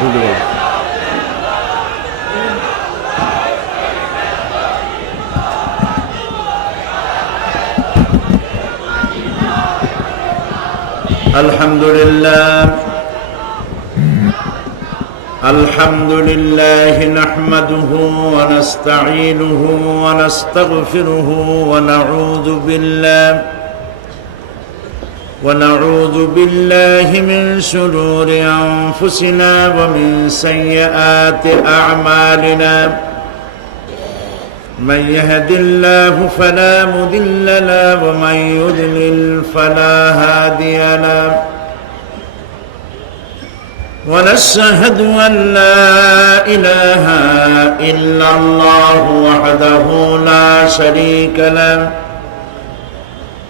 الحمد لله نحمده ونستعينه ونستغفره ونعوذ بالله من شرور أنفسنا ومن سيئات أعمالنا من يهد الله فلا مضل له ومن يضلل فلا هادي له ونشهد أن لا إله إلا الله وحده لا شريك له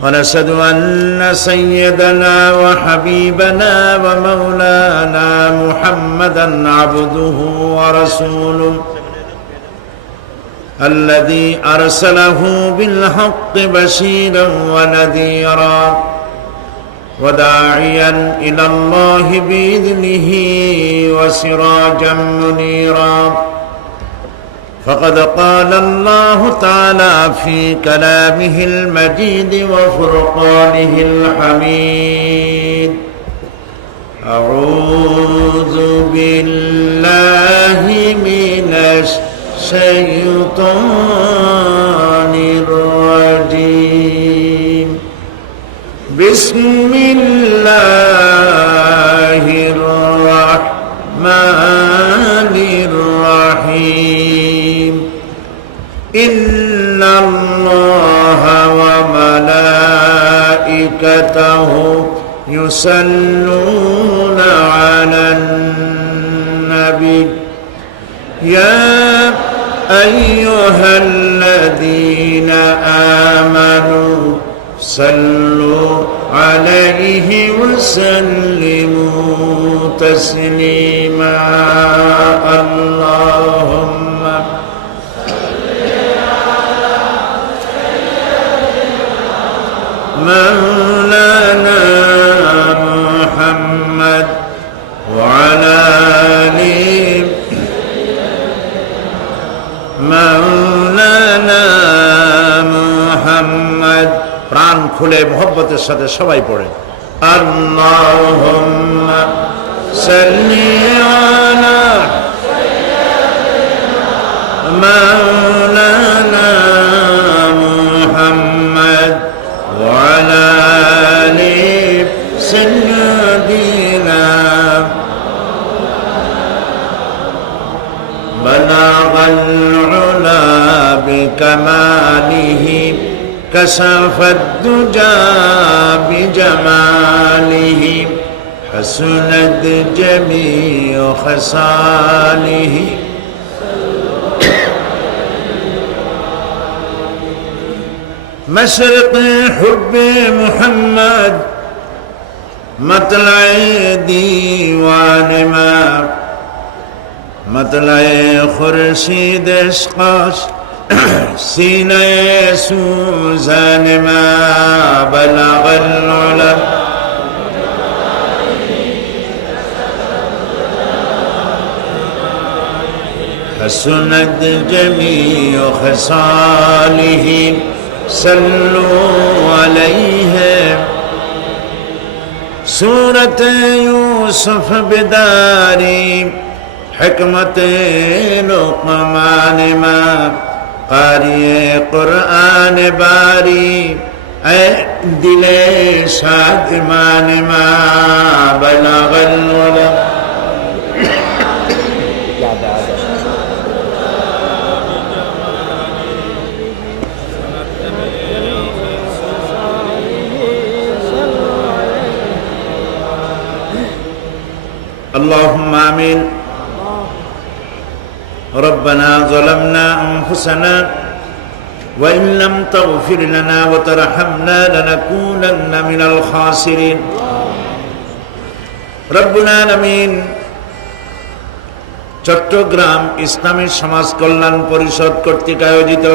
ونشهد أن سيدنا وحبيبنا ومولانا محمدا عبده ورسوله الذي أرسله بالحق بشيرا ونذيرا وداعيا إلى الله بإذنه وسراجا منيرا فقد قال الله تعالى في كلامه المجيد وفرقانه الحميد أعوذ بالله من الشيطان الرجيم بسم الله الرحمن الرحيم إن الله وملائكته يصلون على النبي يا أيها الذين آمنوا صلوا عليه وسلموا تسليما اللهم مولانا محمد وعلى آل مولانا محمد প্রাণ খুলে মোহব্বতের সাথে সবাই পড়ে আল্লাহুম্মা সাল্লি আলা মাওলানা মুহাম্মদ ওয়া আলা আলি সাইয়্যিদিনা বালাগাল উলা বিকামালিহি كشف الدجى بجماله حسنت جميع خصاله مشرق حب محمد مطلع ديوان ما مطلع خورشید عشقش سینہ سوزان ما بلغ العلا حسنت جميع خصاله صلوا عليه سورة يوسف بداري حکمت لقمان ما قاری قرآن باری اے دل شادمان ما بلغ العلا اللهم آمين ربنا ظلمنا أنفسنا وإن لم تغفر لنا وترحمنا لنكونن من الخاسرين رب العالمين চট্টগ্রাম ইসলামী সমাজ কল্যাণ পরিষদ কর্তৃক আয়োজিত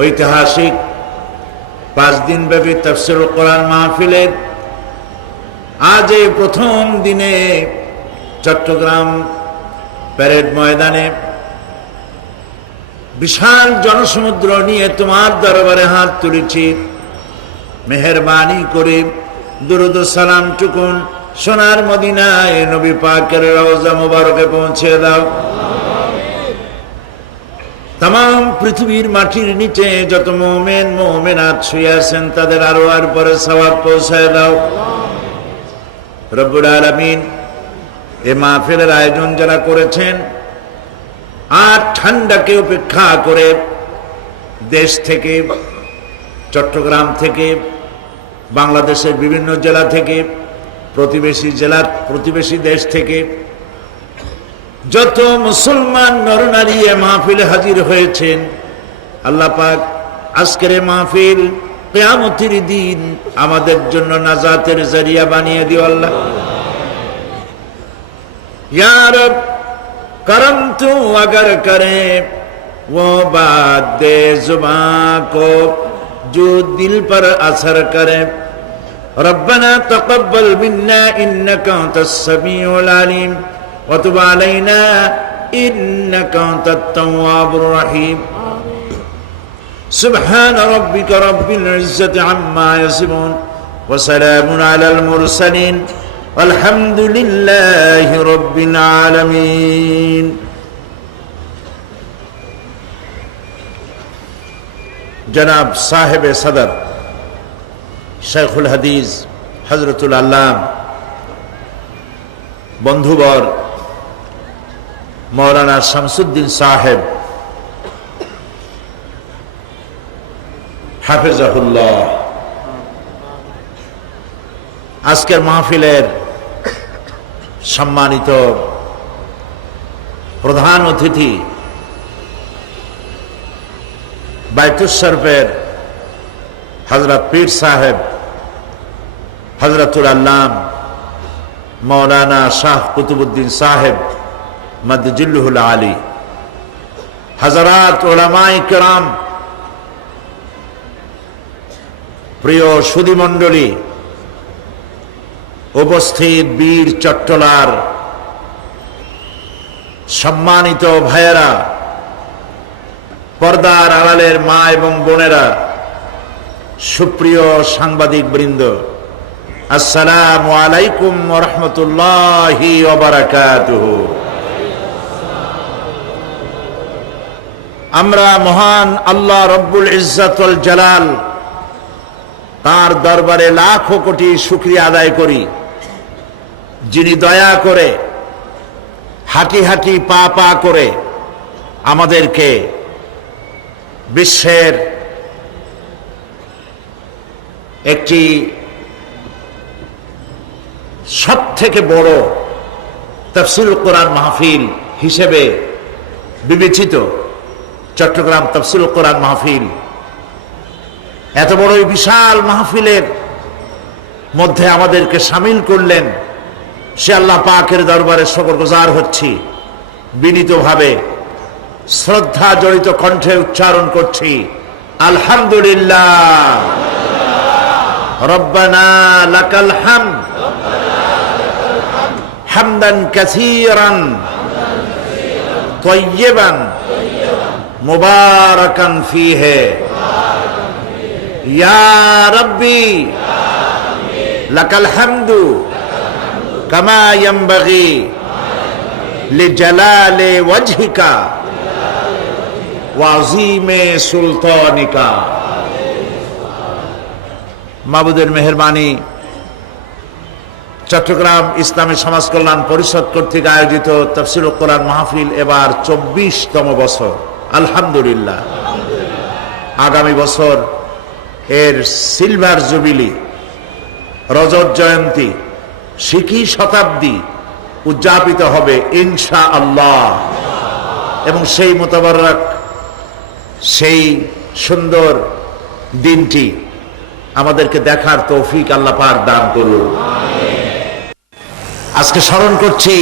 ঐতিহাসিক 5 দিনব্যাপী তাফসীরুল কোরআন মাহফিলের আজ এই প্রথম দিনে চট্টগ্রাম প্যারেড ময়দানে বিশাল জনসমুদ্র নিয়ে তোমার দরবারে হাত তুলেছি। মেহেরবানি করে দুরুদ ও সালাম টুকুন সোনার মদিনায় নবী পাকের রওজা মুবারকে পৌঁছে দাও। तमाम পৃথিবীর মাটির নিচে যত মুমিন মুমিনাত শুয়ে আছেন তাদের আরো আর পরে সওয়াব পৌঁছায় দাও রব্বুল আলামিন। এই মাহফিলের আয়োজন যারা করেছেন আর ঠান্ডাকে উপেক্ষা করে দেশ থেকে, চট্টগ্রাম থেকে, বাংলাদেশের বিভিন্ন জেলা থেকে, প্রতিবেশী দেশ থেকে যত মুসলমান নরনারী এ মাহফিলে হাজির হয়েছেন, আল্লাহ পাক আজকের এই মাহফিল কিয়ামতের দিন আমাদের জন্য নাজাতের জরিয়া বানিয়ে দিও আল্লাহ। या रब करम तू अगर करे वो बात दे जुबां को जो दिल पर असर करे। रब्बना तक़ब्बल मिन्ना इन्नका अंतस समीउल अलीम व तुब अलैना इन्नका अंतत तव्वाबुर रहीम। सुब्हान रब्बिका रब्बिल इज्जति अम्मा यसिफून व सलामुन अलल मुरसलीन अल्हम्दुलिल्लाहि रब्बिल आलमीन। जनाब साहिब सदर शेखुल हदीस हजरतुल अल्लाम बंधुवर मौलाना शमसुद्दीन साहेब हाफिजाहुल्लाह, আজকের মাহফিলের সম্মানিত প্রধান অতিথি বাইতুস শরফের হযরত পীর সাহেব হযরতুল আল্লাম মৌলানা শাহ কুতুবউদ্দিন সাহেব মাদজিল্লুহুল আলী, হযরত উলামায়ে কেরাম, প্রিয় সুধী মণ্ডলী, উপস্থিত বীর চট্টলার সম্মানিত ভাইয়েরা, পর্দার আড়ালের মা এবং বোনেরা, সুপ্রিয় সাংবাদিক বৃন্দ, আসসালামু আলাইকুম ওয়া রাহমাতুল্লাহি ওয়া বারাকাতুহু। আমরা মহান আল্লাহ রব্বুল ইজ্জত ওয়াল জালাল তার দরবারে লাখো কোটি শুকরিয়া আদায় করি, যিনি দয়া করে হাঁটি হাঁটি পা পা করে আমাদেরকে বিশ্বের একটি সবথেকে বড় তাফসীরুল কোরআন মাহফিল হিসেবে বিবেচিত চট্টগ্রাম তাফসীরুল কোরআন মাহফিল, এত বড় বিশাল মাহফিলের মধ্যে আমাদেরকে শামিল করলেন, সে আল্লাহ পাকের দরবারে শুকরগুজার হচ্ছি। বিনীতভাবে শ্রদ্ধা জড়িত কণ্ঠে উচ্চারণ করছি আলহামদুলিল্লাহ। রব্বানা লাকাল হামদ হামদান কাসীরান তাইয়্যিবান মুবারাকান ফীহি ইয়া রাব্বি লাকাল হামদু কামা ইয়ানবাগি লিজালালি ওয়াজহিকা ওয়া আযীমি সুলতানিকা। মাবুদের মেহেরবানি, চট্টগ্রাম ইসলামী সমাজ কল্যাণ পরিষদ কর্তৃক আয়োজিত তাফসীরুল কোরআন মাহফিল এবার 24তম বছর, আলহামদুলিল্লাহ। আগামী বছর এর সিলভার জুবিলি, রজত জয়ন্তী, শিখি শতাব্দী উদযাপিত হবে ইনশাআল্লাহ। এবং সেই মোতাবারক, সেই সুন্দর দিনটি আমাদেরকে দেখার তৌফিক আল্লাহ পাক দান করুন। আজকে স্মরণ করছি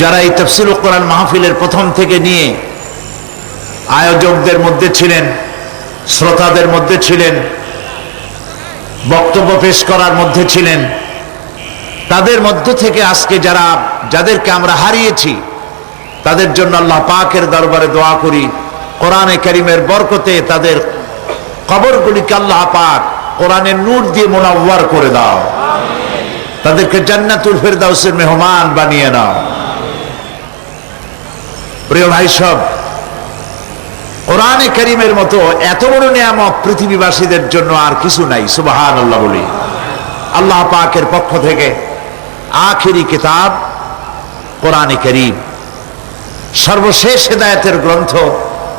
যারা এই তাফসীরুল কোরআন মাহফিলের প্রথম থেকে নিয়ে আয়োজকদের মধ্যে ছিলেন, শ্রোতাদের মধ্যে ছিলেন, বক্তব্য পেশ করার মধ্যে ছিলেন, তাদের মধ্য থেকে আজকে যাদেরকে আমরা হারিয়েছি তাদের জন্য আল্লাহ পাকের দরবারে দোয়া করি, কোরআনে কারীমের বরকতে তাদের কবরগুলিকে আল্লাহ পাক কোরআনের নূর দিয়ে মুনাওয়ার করে দাও, তাদেরকে জান্নাতুল ফেরদাউসের মেহমান বানিয়ে নাও। প্রিয় ভাই সব, কোরআনে কারীমের মতো এত বড় নিয়ামত পৃথিবীবাসীদের জন্য আর কিছু নাই। সুবহানাল্লাহ বলি। আল্লাহ পাকের পক্ষ থেকে আখিরি কিতাব কোরআনে কারীম, সর্বশেষ হেদায়েতের গ্রন্থ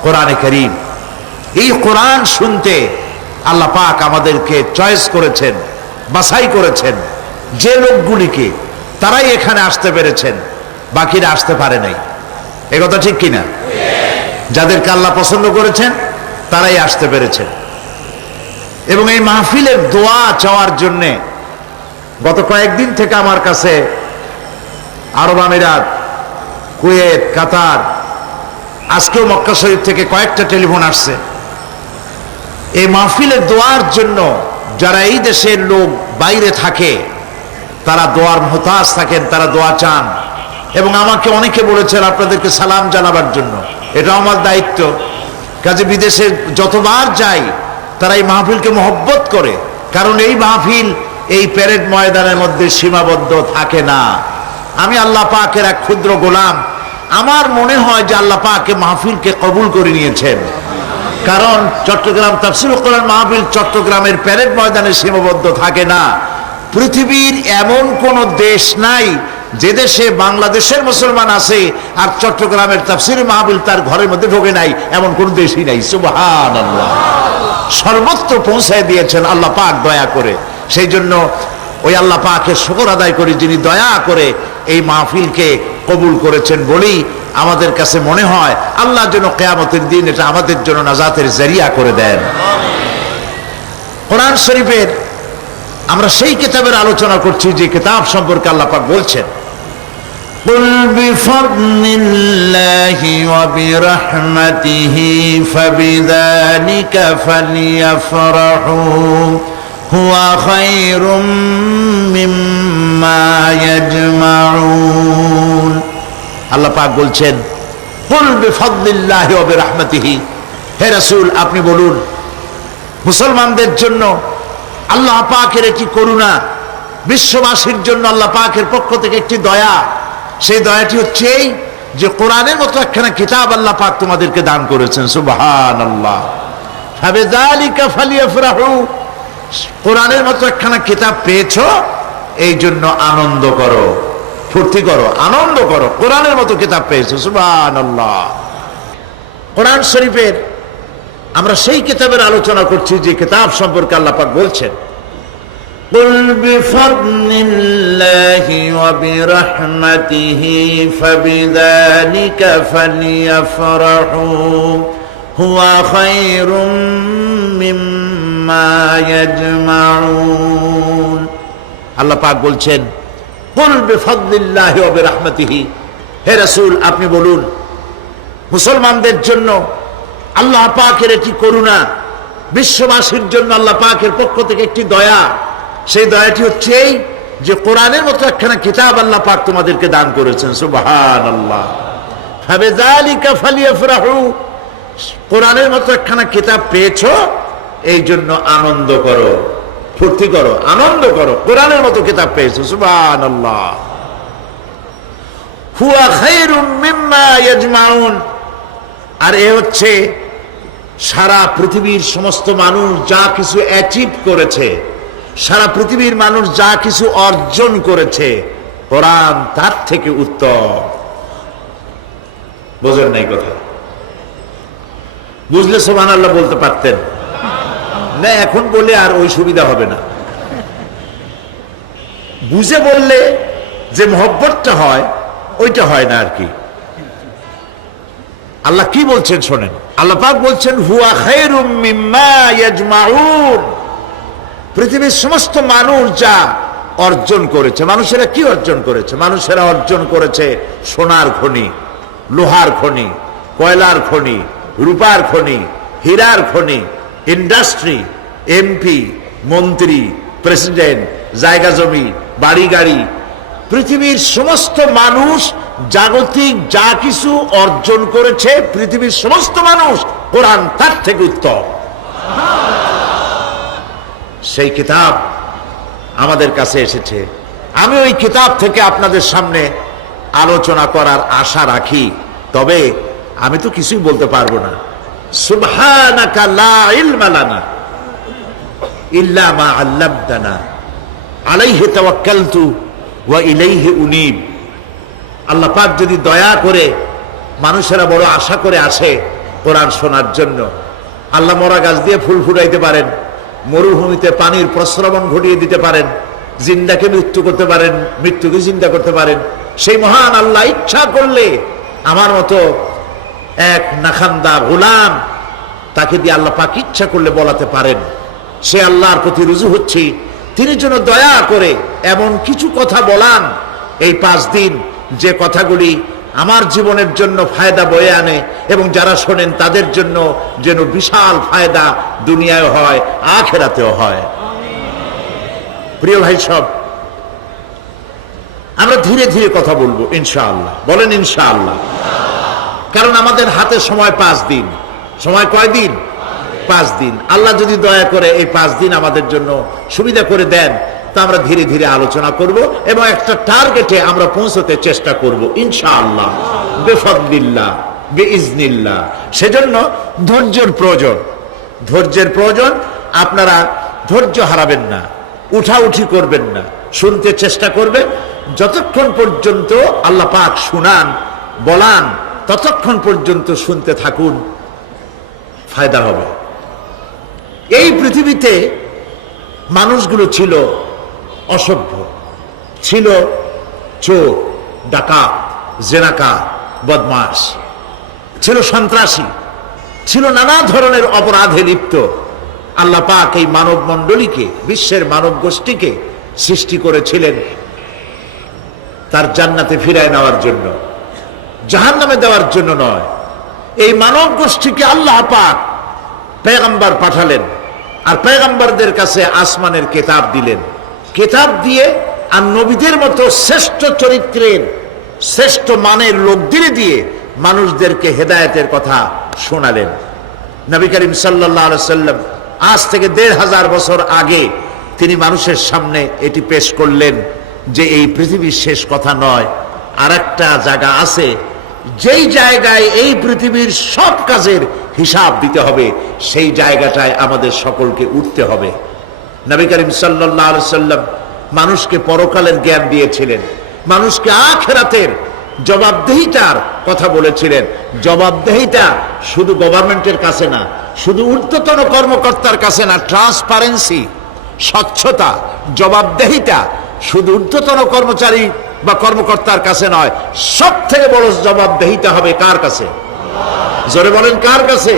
কোরআনে কারীম। এই কোরআন শুনতে আল্লাহ পাক আমাদেরকে চয়েস করেছেন, বাছাই করেছেন। যে লোকগুলিকে, তারাই এখানে আসতে পেরেছেন, বাকিরা আসতে পারে নাই। এ কথা ঠিক কিনা? যাদেরকে আল্লাহ পছন্দ করেছেন তারাই আসতে পেরেছেন। এবং এই মাহফিলের দোয়া চাওয়ার জন্যে গত কয়েকদিন থেকে আমার কাছে আরব আমিরাত, কুয়েত, কাতার, আজকেও মক্কা শরীফ থেকে কয়েকটা টেলিফোন আসছে এই মাহফিলের দোয়ার জন্য। যারা এই দেশের লোক বাইরে থাকে তারা দোয়ার মুহতাজ থাকেন, তারা দোয়া চান। এবং আমাকে অনেকে বলেছেন আপনাদেরকে সালাম জানাবার জন্য। এটা আমার দায়িত্ব। কাজে বিদেশে যতবার যাই তারা এই মাহফিলকে মহব্বত করে, কারণ এই মাহফিল এই প্যারেড ময়দানের মধ্যে সীমাবদ্ধ থাকে না। আমি আল্লাহ পাকের এক ক্ষুদ্র গোলাম। আমার মনে হয় যে আল্লাহ পাক মাহফিলকে কবুল করে নিয়েছেন, কারণ চট্টগ্রাম তাফসীরুল কোরআন মাহফিল চট্টগ্রামের প্যারেড ময়দানে সীমাবদ্ধ থাকে না। পৃথিবীর এমন কোন দেশ নাই যে দেশে বাংলাদেশের মুসলমান আছে আর চট্টগ্রামের তাফসীর মাহফিল তার ঘরের মধ্যে ঢোকে নাই, এমন কোন দেশই নাই। সুবহানাল্লাহ। সর্বত্র পৌঁছায় দিয়েছেন আল্লাহ পাক দয়া করে। সেই জন্য ওই আল্লাহ পাকের শুকর আদায় করি, যিনি দয়া করে এই মাহফিলকে কবুল করেছেন বলেই আমাদের কাছে মনে হয় আল্লাহ যেন কিয়ামতের দিন এটা আমাদের জন্য নাজাতের জারিয়া করে দেন। কোরআন শরীফের আমরা সেই কিতাবের আলোচনা করছি যে কিতাব সম্পর্কে আল্লাহ পাক বলছেন, কুল বিফাদলিল্লাহি ওয়া বিরহমাতিহি ফাবিযালিকা ফালইফরাহু হুয়া খায়রুম মিম্মা ইয়াজমাউন। আল্লাহ পাক বলছেন, কুল বিফাদলিল্লাহি ওয়া বিরহমাতিহি, হে রাসূল আপনি বলুন মুসলমানদের জন্য আল্লাহ পাকের একটি করুণা, বিশ্ববাসীর জন্য আল্লাহ পাকের পক্ষ থেকে একটি দয়া। সেই দয়াটি হচ্ছে এই যে কোরআনের মতো একখানা কিতাব আল্লাহ পাক তোমাদেরকে দান করেছেন। সুবহানাল্লাহ। ফাবিযালিকা ফালইফরাহু, কোরআনের মতো একখানা কিতাব পেয়েছো এই জন্য আনন্দ করো, ফুর্তি করো, আনন্দ করো, কোরআনের মতো কিতাব পেয়েছো। সুবহানাল্লাহ। কোরআন শরীফের আমরা সেই কিতাবের আলোচনা করছি যে কিতাব সম্পর্কে আল্লাহ পাক বলছেন, কুল বিফাদলিল্লাহি ওয়া বিরহমাতিহি ফাবিযালিকা ফালইফরাহু হুয়া খায়রুম মিম্মা ইয়াজমাউন। আল্লাহ পাক বলছেন, কুল বিফাদলিল্লাহি ওয়া বিরহমাতিহি, হে রাসূল আপনি বলুন মুসলমানদের জন্য আল্লাহ পাকের একটি করুণা, বিশ্ববাসীর জন্য আল্লাহ পাকের পক্ষ থেকে একটি দয়া। সেই দয়াটি হচ্ছে এই যে কোরআনের মতো একখানা কিতাব আল্লাহ পাক তোমাদেরকে দান করেছেন। সুবহানাল্লাহ। ফাবিযালিকা ফালইফরাহু, কোরআনের মতো একখানা কিতাব পেয়েছো এই জন্য আনন্দ করো, ফুর্তি করো, আনন্দ করো, কোরআনের মতো কিতাব পেয়েছো। সুবহানাল্লাহ। হুয়া খায়রুম মিম্মা ইয়াজমাউন, আর এ হচ্ছে সারা পৃথিবীর সমস্ত মানুষ যা কিছু অ্যাচিভ করেছে, সারা পৃথিবীর মানুষ যা কিছু অর্জন করেছে, কোরআন তার থেকে উত্তম। বোঝেন নাই কথা? বুঝলে সুবহানাল্লাহ বলতে পারতেন না, এখন বলে আর ওই সুবিধা হবে না। বুঝে বললে যে মহব্বতটা হয় ওইটা হয় না আর কি। আল্লাহ কি বলছেন শোনেন, আল্লাহ পাক বলছেন হুয়া খায়রুম মিম্মা ইয়াজমাউন, পৃথিবীর সমস্ত মানুষ যা অর্জন করেছে। মানুষেরা কি অর্জন করেছে? মানুষেরা অর্জন করেছে সোনার খনি, লোহার খনি, কয়লার খনি, রূপার খনি, হীরার খনি, ইন্ডাস্ট্রি, এমপি, মন্ত্রী, প্রেসিডেন্ট, জায়গা জমি, বাড়ি গাড়ি, পৃথিবীর সমস্ত মানুষ জাগতিক যা কিছু অর্জন করেছে, পৃথিবীর সমস্ত মানুষ, কোরআন তার থেকে উত্তম। সেই কিতাব আমাদের কাছে এসেছে। আমি ওই কিতাব থেকে আপনাদের সামনে আলোচনা করার আশা রাখি। তবে আমি তো কিছুই বলতে পারবো না। সুবহানাকা লা ইলমা লানা ইল্লা মা আল্লামতানা আলাইহি তাওয়াক্কালতু ওয়া ইলাইহি উনীব। আল্লাহ পাক যদি দয়া করে, মানুষেরা বড় আশা করে আসে কোরআন শোনার জন্য। আল্লাহ মরা গাছ দিয়ে ফুল ফুটাইতে পারেন, মরুভূমিতে পানির প্রস্রবণ ঘটিয়ে দিতে পারেন, জিন্দাকে মৃত্যু করতে পারেন, মৃত্যুকে জিন্দা করতে পারেন। সেই মহান আল্লাহ ইচ্ছা করলে আমার মতো এক নাখান্দা গোলাম, তাকে দিয়ে আল্লাহ পাক ইচ্ছা করলে বলাতে পারেন। সে আল্লাহর প্রতি রুজু হচ্ছে, তিনি যেন দয়া করে এমন কিছু কথা বলান এই 5 দিন, যে কথাগুলি আমার জীবনের জন্য ফায়দা বয়ে আনে এবং যারা শোনেন তাদের জন্য যেন বিশাল ফায়দা দুনিয়ায় হয়, আখিরাতেও হয়। প্রিয় ভাই সব, আমরা ধীরে ধীরে কথা বলবো ইনশাআল্লাহ। বলেন ইনশাআল্লাহ। কারণ আমাদের হাতে সময় 5 দিন। সময় কয় দিন? 5 দিন। আল্লাহ যদি দয়া করে এই 5 দিন আমাদের জন্য সুবিধা করে দেন, তা আমরা ধীরে ধীরে আলোচনা করব এবং একটা টার্গেটে আমরা পৌঁছতে চেষ্টা করব ইনশাআল্লাহ, বিফাদলিল্লাহ, বিইজনিল্লাহ। সেজন্য ধৈর্যের প্রয়োজন। ধৈর্যের প্রয়োজন। আপনারা ধৈর্য হারাবেন না, উঠাউঠি করবেন না, শুনতে চেষ্টা করবেন। যতক্ষণ পর্যন্ত আল্লাহ পাক শুনান, বলান, ততক্ষণ পর্যন্ত শুনতে থাকুন, ফায়দা হবে। এই পৃথিবীতে মানুষগুলো ছিল অসভ্য, ছিল চোর, ডাকাত, জেনাকার, বদমাশ, ছিল সন্ত্রাসী, ছিল নানা ধরনের অপরাধে লিপ্ত। আল্লাহ পাক এই মানব মণ্ডলীকে, বিশ্বের মানব গোষ্ঠীকে সৃষ্টি করেছিলেন তার জান্নাতে ফিরায় নেওয়ার জন্য, জাহান্নামে দেওয়ার জন্য নয়। এই মানব গোষ্ঠীকে আল্লাহ পাক পেগম্বর পাঠালেন, আর পেগম্বরদের কাছে আসমানের কিতাব দিলেন। কিতাব দিয়ে আর নবীদের মতো শ্রেষ্ঠ চরিত্রের, শ্রেষ্ঠ মানের লোকদের দিয়ে মানুষদেরকে হেদায়েতের কথা শোনালেন। নবী করিম সাল্লাল্লাহু আলাইহি সাল্লাম আজ থেকে 1500 বছর আগে তিনি মানুষের সামনে এটি পেশ করলেন যে এই পৃথিবীর শেষ কথা নয়, আর একটা জায়গা আছে, যেই জায়গায় এই পৃথিবীর সব কাজের হিসাব দিতে হবে, সেই জায়গাটায় আমাদের সকলকে উঠতে হবে। নবী করিম সাল্লাল্লাহু আলাইহি সাল্লাম মানুষকে পরকালের জ্ঞান দিয়েছিলেন, মানুষকে আখিরাতের জবাবদেহিতার কথা বলেছিলেন। জবাবদেহিতা শুধু গভর্নমেন্টের কাছে না, শুধু ঊর্ধ্বতন কর্মকর্তার কাছে না, ট্রান্সপারেন্সি, স্বচ্ছতা, জবাবদেহিতা শুধু ঊর্ধ্বতন কর্মচারী বা কর্মকর্তার কাছে নয়, সব থেকে বড় জবাবদেহিতা হবে কার কাছে? জোরে বলেন, কার কাছে?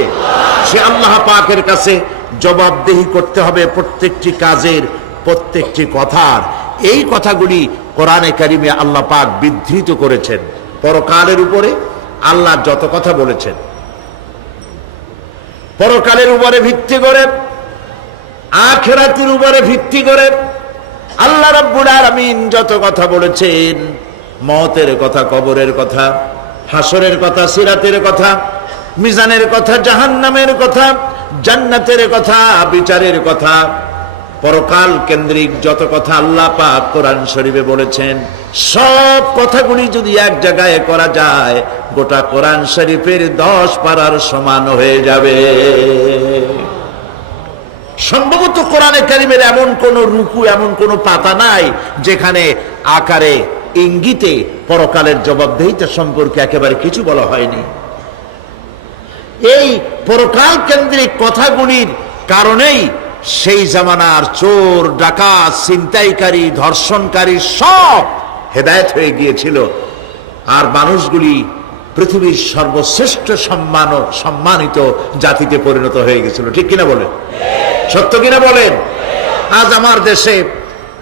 সে আল্লাহ পাকের কাছে জবাবদেহি করতে হবে প্রত্যেকটি কাজের, প্রত্যেকটি কথার। এই কথাগুলি কোরআনে কারিমে আল্লাহ পাক বিধৃত করেছেন। পরকালের উপরে আল্লাহ যত কথা বলেছেন, পরকালের উপরে ভিত্তি করে, আখিরাতের উপরে ভিত্তি করে আল্লাহ রাব্বুল আলামিন যত কথা বলেছেন, মওতের কথা, কবরের কথা, হাসরের কথা, সিরাতের কথা, মিজানের কথা, জাহান্নামের কথা, জান্নাতের কথা, বিচারের কথা, পরকাল কেন্দ্রিক যত কথা আল্লাহ পাক কোরআন শরীফে বলেছেন, সব কথাগুলি যদি এক জায়গায় করা যায়, গোটা কোরআন শরীফের 10 পারার সমান হয়ে যাবে। সম্ভবত কোরআনে কারিমের এমন কোন রুকু, এমন কোন পাতা নাই যেখানে আকারে, ইঙ্গিতে পরকালের জবাবদেহিতা সম্পর্কে একেবারে কিছু বলা হয়নি। এই পরকাল কেন্দ্রিক কথাগুলির কারণেই সেই জামানার চোর, ডাকাত, ছিনতাইকারী, ধর্ষণকারী সব হেদায়েত হয়ে গিয়েছিল, আর মানুষগুলি পৃথিবীর সর্বশ্রেষ্ঠ সম্মানিত জাতিতে পরিণত হয়ে গেছিল। ঠিক কিনা বলেন? সত্য কিনা বলেন? আজ আমার দেশে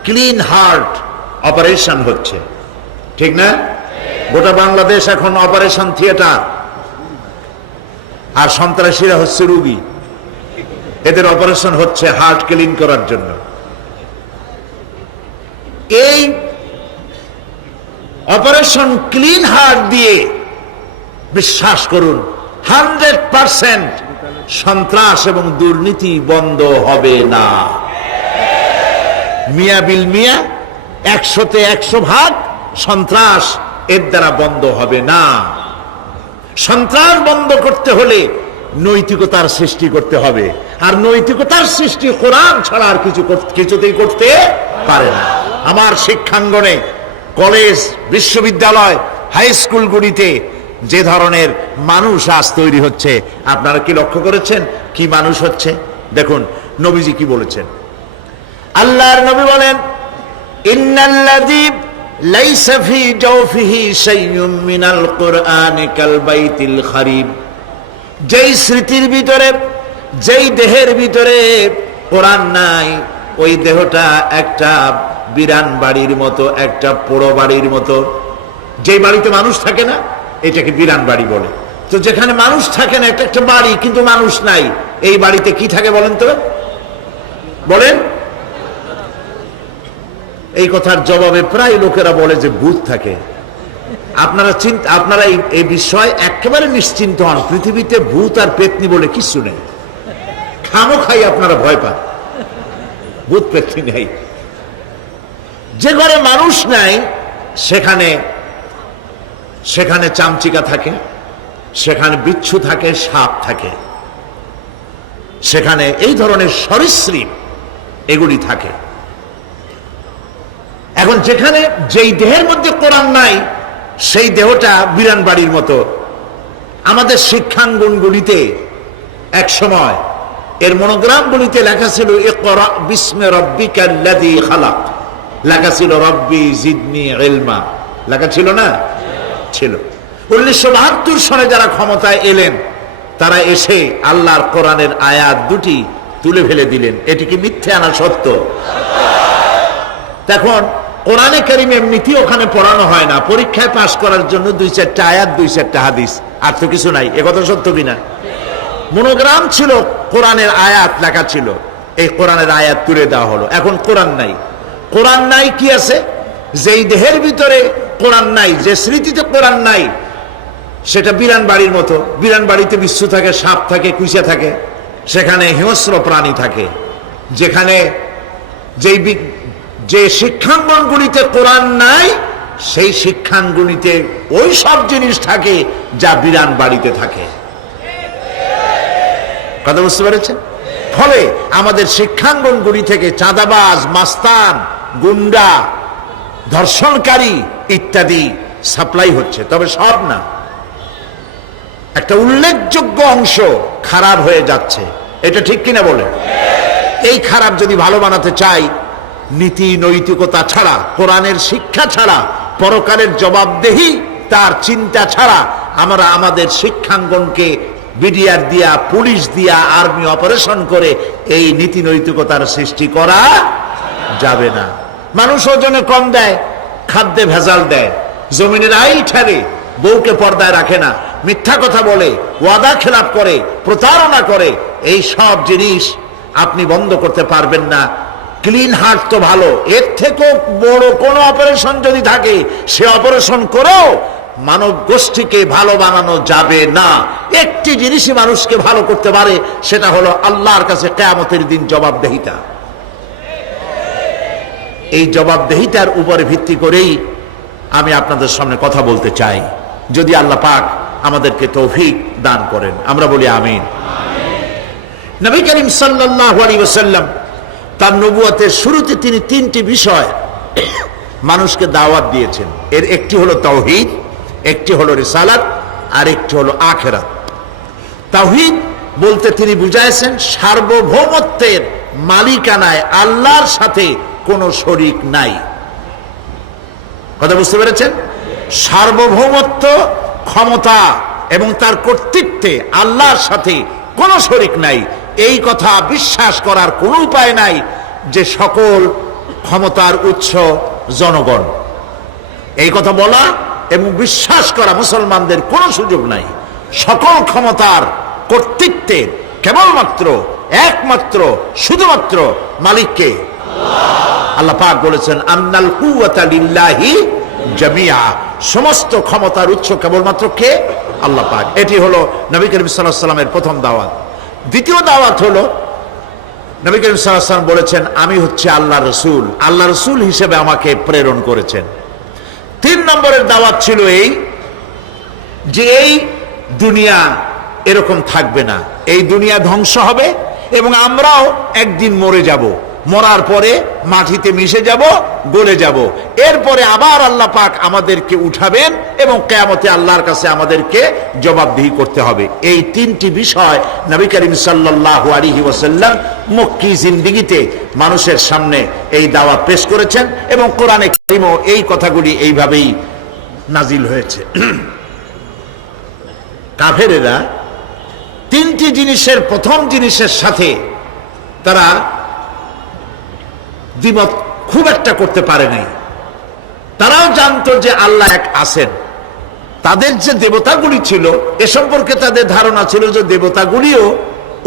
ক্লিন হার্ট অপারেশন হচ্ছে, ঠিক না? গোটা বাংলাদেশ এখন অপারেশন থিয়েটার, আর সন্ত্রাসীরা হচ্ছে রোগী। এদের অপারেশন হচ্ছে হার্ট ক্লিন করার জন্য। এই অপারেশন ক্লিন হার্ট দিয়ে বিশ্বাস করুন 100% সন্ত্রাস এবং দুর্নীতি বন্ধ হবে না। মিয়া বিল মিয়া 100-তে 100% সন্ত্রাস এর দ্বারা বন্ধ হবে না। সন্ত্রাস বন্ধ করতে হলে নৈতিকতার সৃষ্টি করতে হবে, আর নৈতিকতার সৃষ্টি কোরআন ছাড়া আর কিছুতেই করতে পারে না। আমার শিক্ষাঙ্গনে, কলেজ, বিশ্ববিদ্যালয়, হাই স্কুলগুলিতে যে ধরনের মানুষ আজ তৈরি হচ্ছে, আপনারা কি লক্ষ্য করেছেন কি মানুষ হচ্ছে? দেখুন নবীজি কি বলেছেন। আল্লাহর নবী বলেন, ইন্নাল্লাযী লাইসা ফি জাওফিহি শাইউম মিনাল কুরআনি কাল বাইতিল খারিব। যেই স্মৃতির ভিতরে, যেই দেহের ভিতরে কোরআন নাই, ওই দেহটা একটা বিরান বাড়ির মতো, একটা পোড়ো বাড়ির মতো। যে বাড়িতে মানুষ থাকে না, এটাকে বিরান বাড়ি বলে। তো যেখানে মানুষ থাকে না, একটা বাড়ি কিন্তু মানুষ নাই, এই বাড়িতে কি থাকে বলেন তো? বলেন। এই কথার জবাবে প্রায় লোকেরা বলে যে ভূত থাকে। আপনারা এই বিষয় একেবারে নিশ্চিন্ত হন, পৃথিবীতে ভূত আর পেতনি বলে কিছু নেই। খামোখাই আপনারা ভয় পান, ভূত পেতনি নেই। যে ঘরে মানুষ নাই সেখানে চামচিকা থাকে, সেখানে বিচ্ছু থাকে, সাপ থাকে, সেখানে এই ধরনের সরীসৃপ এগুলি থাকে। এখন যেখানে যেই দেহের মধ্যে কোরআন নাই, সেই দেহটা বিরান বাড়ির মতো। আমাদের শিক্ষাঙ্গনগুলিতে এক সময় এর মনোগ্রামগুলিতে লেখা ছিল ইকরা বিস্মি রাব্বিকাল্লাযী খালাক, লেখা ছিল রব্বি জিদনি ইলমা, লেখা ছিল না? ছিল। 1972 সনে যারা ক্ষমতায় এলেন, তারা এসে আল্লাহর কোরআনের আয়াত দুটি তুলে ফেলে দিলেন। এটি কি মিথ্যে আনা সত্য? তখন কোরআনে কারীম এমনিতেই ওখানে পড়ানো হয় না, পরীক্ষায় পাশ করার জন্য 2-4টা আয়াত, 2-4টা হাদিস, আর তো কিছু নাই। একথা সত্য কিনা? মনোগ্রাম ছিল, কোরআনের আয়াত লেখা ছিল, এই কোরআনের আয়াত তুলে দেওয়া হলো। এখন কোরআন নাই। কোরআন নাই কি আছে? যেই দেহের ভিতরে কোরআন নাই, যে স্মৃতিতে কোরআন নাই, সেটা বিরান বাড়ির মতো। বিরান বাড়িতে বিচ্ছু থাকে, সাপ থাকে, কুইসা থাকে, সেখানে হিংস্র প্রাণী থাকে। যেখানে যে শিক্ষাঙ্গনগুলিতে কোরআন নাই, সেই শিক্ষাঙ্গনিতে ওই সব জিনিস থাকে যা বিরান বাড়িতে থাকে। কথা বুঝতে পেরেছেন? ফলে আমাদের শিক্ষাঙ্গনগুলি থেকে চাঁদাবাজ, মাস্তান, গুন্ডা, ধর্ষণকারী ইত্যাদি সাপ্লাই হচ্ছে, তবে সব না। একটা উল্লেখযোগ্য অংশ খারাপ হয়ে যাচ্ছে। এটা ঠিক কিনা বলে? এই খারাপ যদি ভালো বানাতে চাই, নীতি নৈতিকতা ছাড়া, কোরআনের শিক্ষা ছাড়া, পরকালের জবাবদেহি তার চিন্তা ছাড়া আমরা আমাদের শিক্ষাঙ্গনকে বিডিআর দিয়া, পুলিশ দিয়া, আর্মি অপারেশন করে এই নীতি নৈতিকতার সৃষ্টি করা যাবে না। মানুষ ওজনে কম দেয়, খাদ্যে ভেজাল দেয়, জমিনের আইল ঠেলে, বউকে পর্দায় রাখে না, মিথ্যা কথা বলে, ওয়াদা খেলাপ করে, প্রতারণা করে। এই সব জিনিস আপনি বন্ধ করতে পারবেন না। ক্লিন হার্ট তো ভালো, এর থেকেও বড় কোন অপারেশন যদি থাকে, সে অপারেশন করেও মানব গোষ্ঠীকে ভালো বানানো যাবে না। একটি জিনিসই মানুষকে ভালো করতে পারে, সেটা হলো আল্লাহর কাছে কিয়ামতের দিন জবাবদেহিতা। এই জবাবদেহিতার উপরে ভিত্তি করেই আমি আপনাদের সামনে কথা বলতে চাই, যদি আল্লাহ পাক আমাদেরকে তৌফিক দান করেন। আমরা বলি আমিন। নবী করিম সাল্লাল্লাহু আলাইহি ওয়াসাল্লাম তার নবুয়তের শুরুতে তিনি 3টি বিষয় মানুষকে দাওয়াত দিয়েছেন। এর একটি হলো তাওহীদ, একটি হলো রিসালাত, আর একটি হলো আখিরাত। তাওহীদ বলতে তিনি বুঝাইছেন সার্বভৌমত্বের মালিকানায় আল্লাহর সাথে কোনো শরীক নাই। কথা বুঝতে পেরেছেন? সার্বভৌমত্ব, ক্ষমতা এবং তার কর্তৃত্বে আল্লাহর সাথে কোনো শরীক নাই। এই কথা বিশ্বাস করার কোনো উপায় নাই যে সকল ক্ষমতার উৎস জনগণ। এই কথা বলা এবং বিশ্বাস করা মুসলমানদের কোনো সুযোগ নাই। সকল ক্ষমতার কর্তৃত্বের কেবলমাত্র, একমাত্র, শুধুমাত্র মালিককে। আল্লাহ পাক বলেছেন আন্নাল কুওয়াতা লিল্লাহি জামিআ, সমস্ত ক্ষমতার উৎস কেবলমাত্র কে? আল্লাহ পাক। এটি হলো নবী করিম সাল্লাল্লাহু আলাইহি ওয়াসাল্লামের প্রথম দাওয়াত। দ্বিতীয় দাওয়াত হলো নবী করিম সাল্লাল্লাহু আলাইহি ওয়াসাল্লাম বলেছেন, আমি হচ্ছে আল্লাহ রসুল, আল্লাহ রসুল হিসেবে আমাকে প্রেরণ করেছেন। 3 নম্বরের দাওয়াত ছিল এই যে এই দুনিয়া এরকম থাকবে না, এই দুনিয়া ধ্বংস হবে এবং আমরাও একদিন মরে যাব, মরার পরে মাটিতে মিশে যাব, গলে যাব, এরপরে আবার আল্লাহ পাক আমাদেরকে উঠাবেন এবং কিয়ামতে আল্লাহর কাছে আমাদেরকে জবাবদিহি করতে হবে। এই 3টি বিষয় নবী করিম সাল্লাল্লাহু আলাইহি ওয়াসাল্লাম মক্কি জিন্দেগিতে মানুষের সামনে এই দাওয়াত পেশ করেছেন এবং কোরআনে কারীমও এই কথাগুলি এইভাবেই নাজিল হয়েছে। কাফেরেরা 3টি জিনিসের প্রথম জিনিসের সাথে তারা দ্বিমত খুব একটা করতে পারে নাই। তারাও জানতো যে আল্লাহ এক আছেন, তাদের যে দেবতাগুলি ছিল এ সম্পর্কে তাদের ধারণা ছিল যে দেবতাগুলিও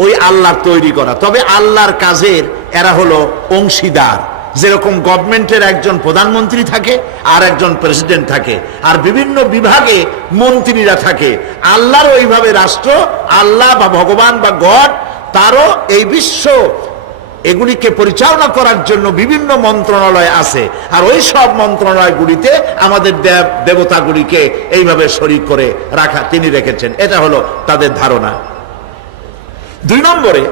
ওই আল্লাহর তৈরি করা, তবে আল্লাহর কাজের এরা হলো অংশীদার। যেরকম গভর্নমেন্টের একজন প্রধানমন্ত্রী থাকে আর একজন প্রেসিডেন্ট থাকে আর বিভিন্ন বিভাগে মন্ত্রীরা থাকে, আল্লাহর ওইভাবে রাষ্ট্র, আল্লাহ বা ভগবান বা গড, তারও এই বিশ্ব এগুলিকে পরিচালনা করার জন্য বিভিন্ন মন্ত্রণালয় আছে, আর ওই সব মন্ত্রণালয়গুলিতে আমাদের দেবতাগুলিকে এইভাবে শরীক করে রাখা তিনি রেখেছেন। এটা হলো তাদের ধারণা। 2 নম্বরে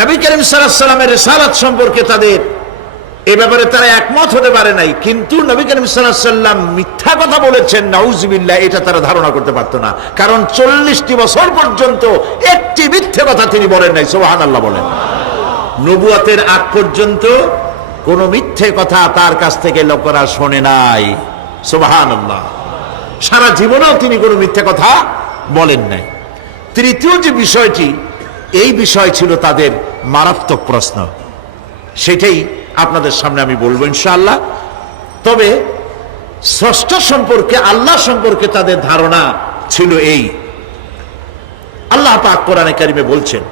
নবী করিম সাল্লাল্লাহু আলাইহি ওয়াসাল্লামের রিসালাত সম্পর্কে তাদের এ ব্যাপারে তারা একমত হতে পারে নাই, কিন্তু নবী করিম সাল্লাল্লাহু আলাইহি ওয়াসাল্লাম মিথ্যা কথা বলেছেন নাউজুবিল্লাহ এটা তারা ধারণা করতে পারতো না, কারণ 40টি বছর পর্যন্ত একটি মিথ্যে কথা তিনি বলেন নাই। সুবহানাল্লাহ বলেন। নবুয়তের আগ পর্যন্ত কোনো মিথ্যে কথা তার কাছ থেকে লোকেরা শোনে নাই। সুবহানাল্লাহ। সারা জীবনেও তিনি কোনো মিথ্যে কথা বলেন নাই। তৃতীয় যে বিষয়টি, এই বিষয় ছিল তাদের মারাত্মক প্রশ্ন, সেটাই আপনাদের সামনে আমি বলবো ইনশাআল্লাহ। তবে স্রষ্টা সম্পর্কে, আল্লাহ সম্পর্কে তাদের ধারণা ছিল এই। আল্লাহ পাক কোরআনে কারিমে বলছেন,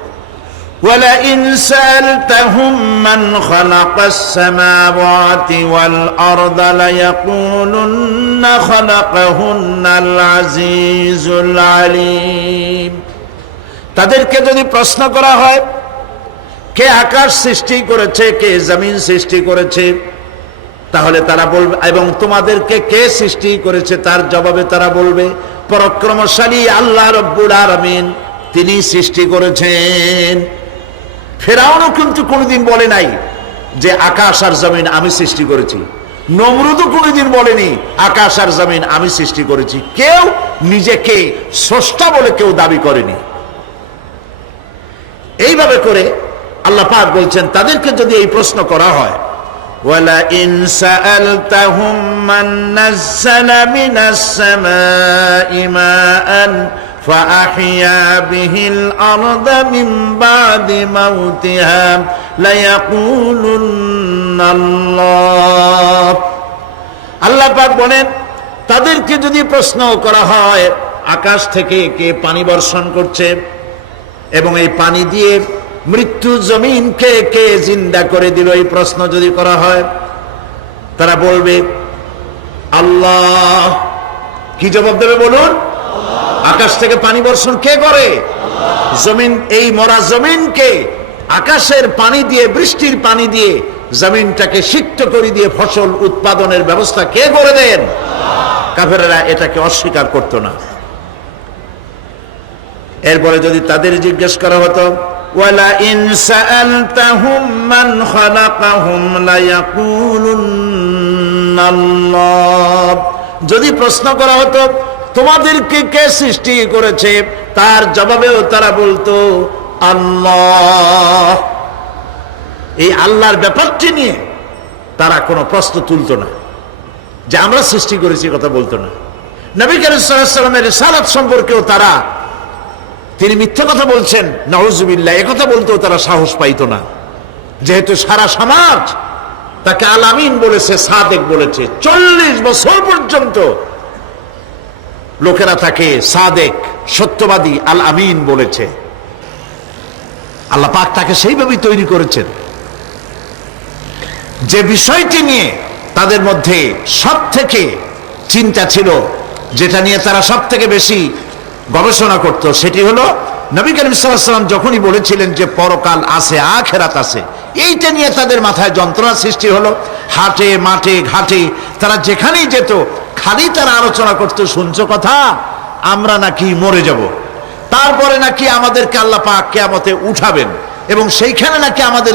ওয়ালাইন সাআলতাহুম মান খালাকাস সামাওয়াতি ওয়াল আরদা লায়াকুলুন্না খালাকাহুন্নাল আজিজুল আলীম। তাদেরকে যদি প্রশ্ন করা হয় কে আকাশ সৃষ্টি করেছে, কে জমিন সৃষ্টি করেছে, তাহলে তারা বলবে, এবং তোমাদেরকে কে সৃষ্টি করেছে, তার জবাবে তারা বলবে পরাক্রমশালী আল্লাহ রব্বুল আলামিন, তিনি সৃষ্টি করেছেন। ফেরাউনও কিন্তু কোনোদিন বলে নাই যে আকাশ আর জমিন আমি সৃষ্টি করেছি। নমরুদও কোনোদিন বলেনি আকাশ আর জমিন আমি সৃষ্টি করেছি। কেউ নিজেকে স্রষ্টা বলে কেউ দাবি করেনি। এইভাবে করে আল্লাহ পাক বলছেন, তাদেরকে যদি এই প্রশ্ন করা হয়, ওয়ালা ইন সাআলতাহুম মান নাযালা মিনাস সামাই মাআন ফাআহইয়া বিহিল আরদা মিন বাদি মাউতিহা লায়াকুলুন্নাল্লাহ। আল্লাহ পাক বলেন, তাদেরকে যদি প্রশ্ন করা হয় আকাশ থেকে কে পানি বর্ষণ করছে এবং এই পানি দিয়ে মৃত্যু জমিনকে কে জিন্দা করে দিল, এই প্রশ্ন যদি করা হয়, তারা বলবে আল্লাহ। কি জবাব দেবে বলুন? আকাশ থেকে পানি বর্ষণ কে করে? জমিন, এই মরা জমিনকে আকাশের পানি দিয়ে, বৃষ্টির পানি দিয়ে জমিনটাকে সিক্ত করে দিয়ে ফসল উৎপাদনের ব্যবস্থা কে করে দেন? কাফেরেরা এটাকে অস্বীকার করত না। এরপরে যদি তাদের জিজ্ঞেস করা হতো ওয়ালা ইন সাআলতাহুম মান খালাকাহুম লায়াকুলুন্নাল্লাহ, যদি প্রশ্ন করা হতো তোমাদেরকে কে সৃষ্টি করেছে, তার জবাবেও তারা বলতো আল্লাহ। এই আল্লাহর ব্যাপারটি নিয়ে তারা কোনো প্রশ্ন তুলতো না, যে আমরা সৃষ্টি করেছি কথা বলতো না। নবী করিম সাল্লাল্লাহু আলাইহি ওয়াসাল্লামের রিসালাত সম্পর্কেও তারা, তিনি মিথ্যা কথা বলছেন নাউজুবিল্লাহ, একথা বলতেও তারা সাহস পাইতো না, যেহেতু সারা সমাজ তাকে আল আমিন বলেছে, সাদেক বলেছে। 40 বছর পর্যন্ত লোকেরা তাকে সাদেক, সত্যবাদী, আল আমিন বলেছে। আল্লাহ পাক তাকে সেইভাবেই তৈরি করেছেন যে বিষয়টি নিয়ে তাদের মধ্যে সব থেকে চিন্তা ছিল, যেটা নিয়ে তারা সব থেকে বেশি গবেষণা করত, সেটি হলো নবী করিম সাল্লাল্লাহু আলাইহি ওয়াসাল্লাম যখনই বলেছিলেন যে পরকাল আছে, আখিরাত আছে, এইটা নিয়ে তাদের মাথায় যন্ত্রণা সৃষ্টি হলো। হাটে মাঠে ঘাটে তারা যেখানেই যেত খালি তারা আলোচনা করতে, শুনছো কথা, আমরা নাকি মরে যাব, তারপরে নাকি আমাদেরকে আল্লাহ পাক কিয়ামতে উঠাবেন এবং সেইখানে নাকি আমাদের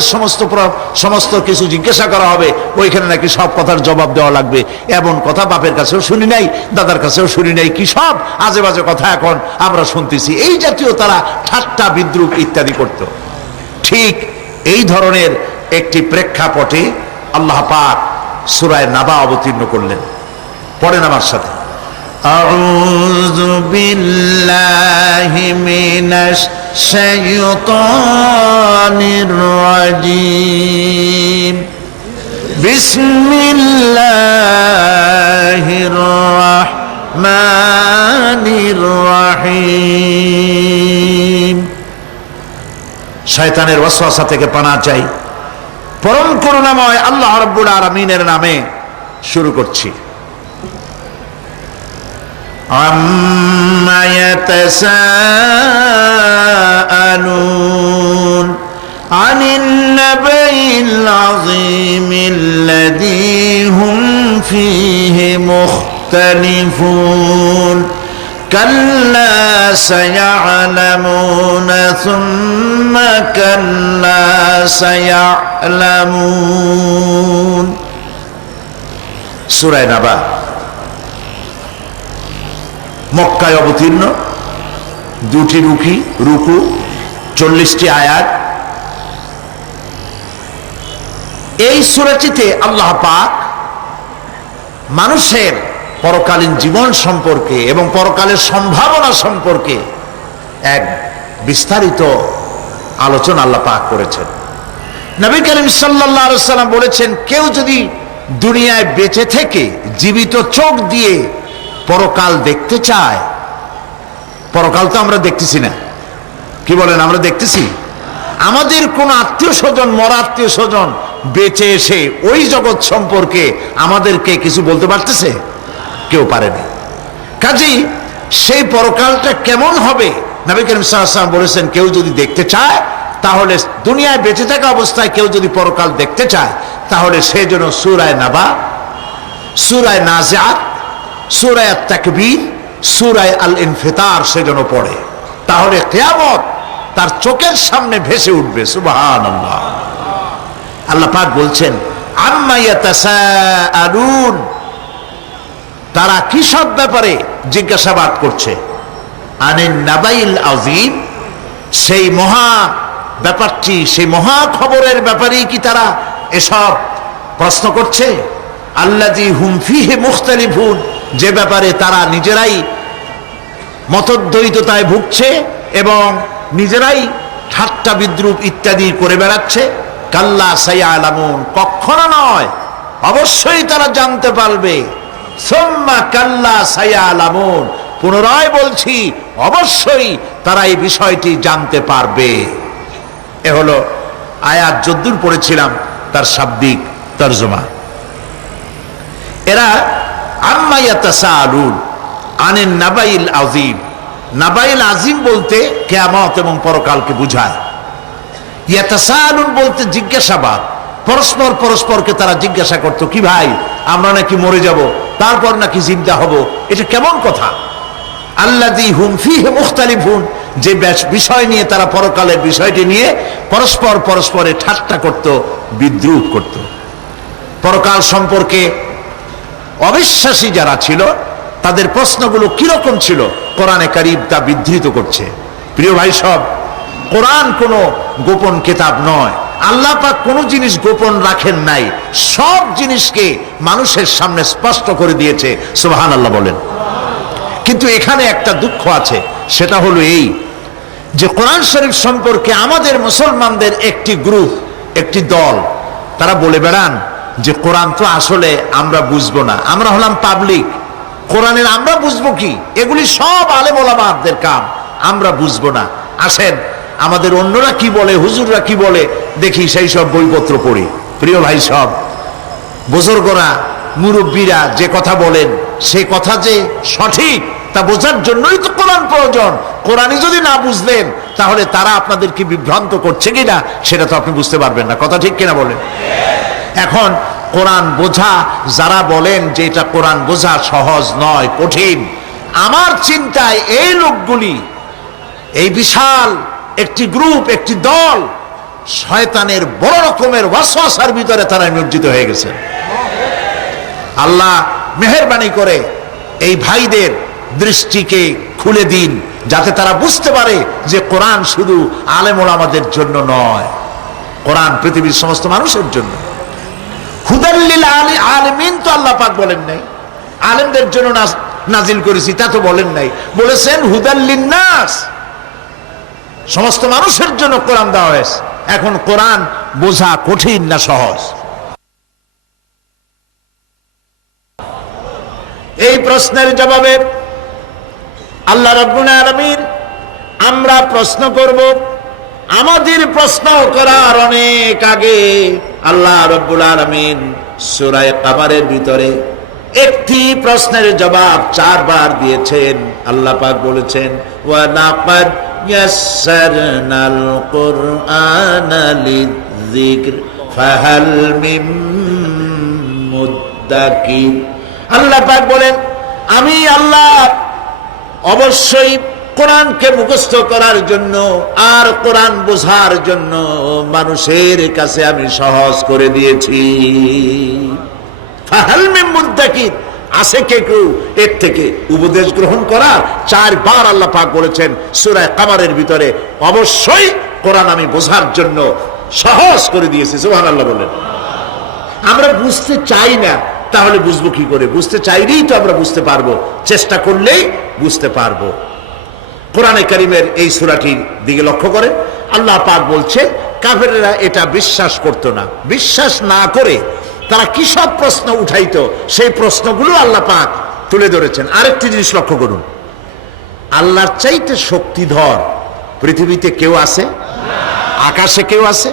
সমস্ত কিছু জিজ্ঞাসা করা হবে, ওইখানে নাকি সব কথার জবাব দেওয়া লাগবে। এমন কথা বাপের কাছেও শুনি নাই, দাদার কাছেও শুনি নাই, কি সব আজে বাজে কথা এখন আমরা শুনতেছি। এই জাতীয় তারা ঠাট্টা বিদ্রুপ ইত্যাদি করত। ঠিক এই ধরনের একটি প্রেক্ষাপটে আল্লাহ পাক সূরা নাবা অবতীর্ণ করলেন। পড়েন আমার সাথে, আউযু বিল্লাহি মিনাশ শাইতানির রাজীম, বিসমিল্লাহির রাহমানির রাহিম। শয়তানের ওয়াসওয়াসা থেকে পানাহ চাই। পরম করুণাময় আল্লাহ রাব্বুল আলামিনের নামে শুরু করছি। আম্মা ইয়াতাসাআলুন আনিন নাবাইল আযীমিল্লাযী হুম ফীহি মুখতালিফুন কাল্লা সায়া'লামুনা সুম্মা কাল্লা সায়া'লামুন। সূরা নাবা মক্কায় অবতীর্ণ, দুটি রুকু, 40টি আয়াত। এই সূরাটিতে আল্লাহ পাক মানুষের পরকালীন জীবন সম্পর্কে এবং পরকালের সম্ভাবনা সম্পর্কে এক বিস্তারিত আলোচনা আল্লাহ পাক করেছেন। নবী করিম সাল্লাল্লাহু আলাইহি ওয়াসাল্লাম বলেছেন, কেউ যদি দুনিয়ায় বেঁচে থেকে জীবিত চোখ দিয়ে পরকাল দেখতে চায়, পরকাল তো আমরা দেখতেছি না, কি বলেন, আমরা দেখতেছি? আমাদের কোন আত্মীয় স্বজন, মরা আত্মীয় স্বজন বেঁচে এসে ওই জগৎ সম্পর্কে আমাদেরকে কিছু বলতে পারতেছে? কেউ পারেনি। কাজেই সেই পরকালটা কেমন হবে, নবী করিম সাল্লাল্লাহু আলাইহি ওয়াসাল্লাম বলেছেন, কেউ যদি দেখতে চায়, তাহলে দুনিয়ায় বেঁচে থাকা অবস্থায় কেউ যদি পরকাল দেখতে চায়, তাহলে সে যেন সূরা নাবা, সূরা নাজিআত, সূরা তাকবীর, সূরা আল ইনফিতার সেজন্য পড়ে। তাহলে কিয়ামত তার চোখের সামনে ভেসে উঠবে। সুবহানাল্লাহ। আল্লাহ পাক বলছেন, আম্মা ইয়াতাসাআলুন, তারা কি সব ব্যাপারে জিজ্ঞাসাবাদ করছে? আনিন নাবাইল আযীম, সেই মহা ব্যাপারটি, সেই মহা খবরের ব্যাপারেই কি তারা এসব প্রশ্ন করছে? আল্লাযী হুম ফীহি মুখতালিফুন, যে ব্যাপারে তারা নিজেরাই মতদ্বৈততায় ভুগছে এবং নিজেরাই ঠাট্টা বিদ্রুপ ইত্যাদি করে বেড়াচ্ছে। কাল্লা সায়া'লামুন, কখনো নয়, অবশ্যই তারা জানতে পারবে। সুম্মা কাল্লা সায়া'লামুন, পুনরায় বলছি, অবশ্যই তারা এই বিষয়টি জানতে পারবে। এ হলো আয়াত যদ্দূর পড়েছিলাম তার শাব্দিক তরজমা। এরা আম্মা ইয়াতাসাআলুন আনিন নাবাইল আযীম, নাবাইল আযীম বলতে কিয়ামত এবং পরকালকে বোঝায়। ইয়াতাসাআলুন বলতে জিজ্ঞাসাবাদ, পরস্পরকে তারা জিজ্ঞাসা করত, কি ভাই, আমরা নাকি মরে যাব, তারপর নাকি জিন্দা হব, এটা কেমন কথা? আল্লাযী হুম ফীহি মুখতালিফুন, যে বিষয় নিয়ে তারা, পরকালের বিষয়টি নিয়ে পরস্পরে ঠাট্টা করত, বিদ্রুপ করত। পরকাল সম্পর্কে অবিশ্বাসী যারা ছিল তাদের প্রশ্নগুলো কিরকম ছিল, কোরআনে কারীম তা বিধৃত করছে। প্রিয় ভাই সব, কোরআন কোনো গোপন কিতাব নয়। আল্লাহ পাক কোনো জিনিস গোপন রাখেন নাই, সব জিনিসকে মানুষের সামনে স্পষ্ট করে দিয়েছে। সুবহানাল্লাহ বলেন। কিন্তু এখানে একটা দুঃখ আছে, সেটা হলো এই যে কোরআন শরীফ সম্পর্কে আমাদের মুসলমানদের একটি গ্রুপ, একটি দল, তারা বলে বেড়ান যে কোরআন তো আসলে আমরা বুঝবো না, আমরা হলাম পাবলিক, কোরআনের আমরা বুঝবো কি, এগুলি সব আলেম ওলামাদের কাম, আমরা বুঝবো না। আসেন আমাদের অন্যরা কি বলে, হুজুররা কি বলে দেখি, সেই সব বইপত্র পড়ি। প্রিয় ভাই সব, বুজুর্গরা মুরব্বীরা যে কথা বলেন সে কথা যে সঠিক তা বোঝার জন্যই তো কোরআন প্রয়োজন। কোরআনই যদি না বুঝলেন তাহলে তারা আপনাদেরকে বিভ্রান্ত করছে কিনা সেটা তো আপনি বুঝতে পারবেন না। কথা ঠিক কিনা বলেন? এখন কোরআন বোঝা যারা বলেন যে এটা কোরআন বোঝা সহজ নয়, কঠিন, আমার চিন্তায় এই লোকগুলি, এই বিশাল একটি গ্রুপ, একটি দল শয়তানের বড় রকমের ওয়াসওয়াসার ভিতরে তারা নিমজ্জিত হয়ে গেছে। আল্লাহ মেহেরবানি করে এই ভাইদের দৃষ্টিকে খুলে দিন, যাতে তারা বুঝতে পারে যে কোরআন শুধু আলেম ওলামাদের জন্য নয়, কোরআন পৃথিবীর সমস্ত মানুষের জন্য। হুদাল্লিল আলিমিন তো আল্লাহ পাক বলেন নাই আলেমদের জন্য নাজিল করেছি, তা তো বলেন নাই। বলেছেন হুদাল্লিন নাস, সমস্ত মানুষের জন্য কোরআন দেওয়া হয়েছে। এখন কোরআন বোঝা কঠিন না সহজ? এই প্রশ্নের জবাবে আল্লাহ রাব্বুল আলামিন, আমরা প্রশ্ন করব, আমাদের প্রশ্ন করার অনেক আগে আল্লাহ রাব্বুল আলামিন সূরা কামারের ভিতরে একটি প্রশ্নের জবাব 4 বার দিয়েছেন। আল্লাহ পাক বলেছেন ওয়া লাকাদ ইয়াসসারনাল কুরআনা লিযিকর ফাহাল মিন মুদ্দাকির। আল্লাহ পাক বলেন, আমি আল্লাহ অবশ্যই কোরআনকে মুখস্থ করার জন্য আর কোরআন বোঝার জন্য মানুষের কাছে আমি সহজ করে দিয়েছি। ফাহাল মিন মুদ্দাকির, আছে কে কেউ এর থেকে উপদেশ গ্রহণ করার? 4 বার আল্লাহ পাক বলেছেন সূরা কামারের ভিতরে, অবশ্যই কোরআন আমি বোঝার জন্য সহজ করে দিয়েছি। সুবহানাল্লাহ বলেন। আমরা বুঝতে চাই না, তাহলে বুঝবো কি করে? বুঝতে চাইলেই তো আমরা বুঝতে পারবো, চেষ্টা করলেই বুঝতে পারবো। কোরআনে কারীমের এই সূরাটির দিকে লক্ষ্য করে আল্লাহ পাক বলছে, কাফেররা এটা বিশ্বাস করতো না। বিশ্বাস না করে তারা কি সব প্রশ্ন উঠাইতো, সেই প্রশ্নগুলো আল্লাহ পাক তুলে ধরেছেন। আরেকটি জিনিস লক্ষ্য করুন, আল্লাহর চাইতে শক্তিধর পৃথিবীতে কেউ আছে? আকাশে কেউ আছে?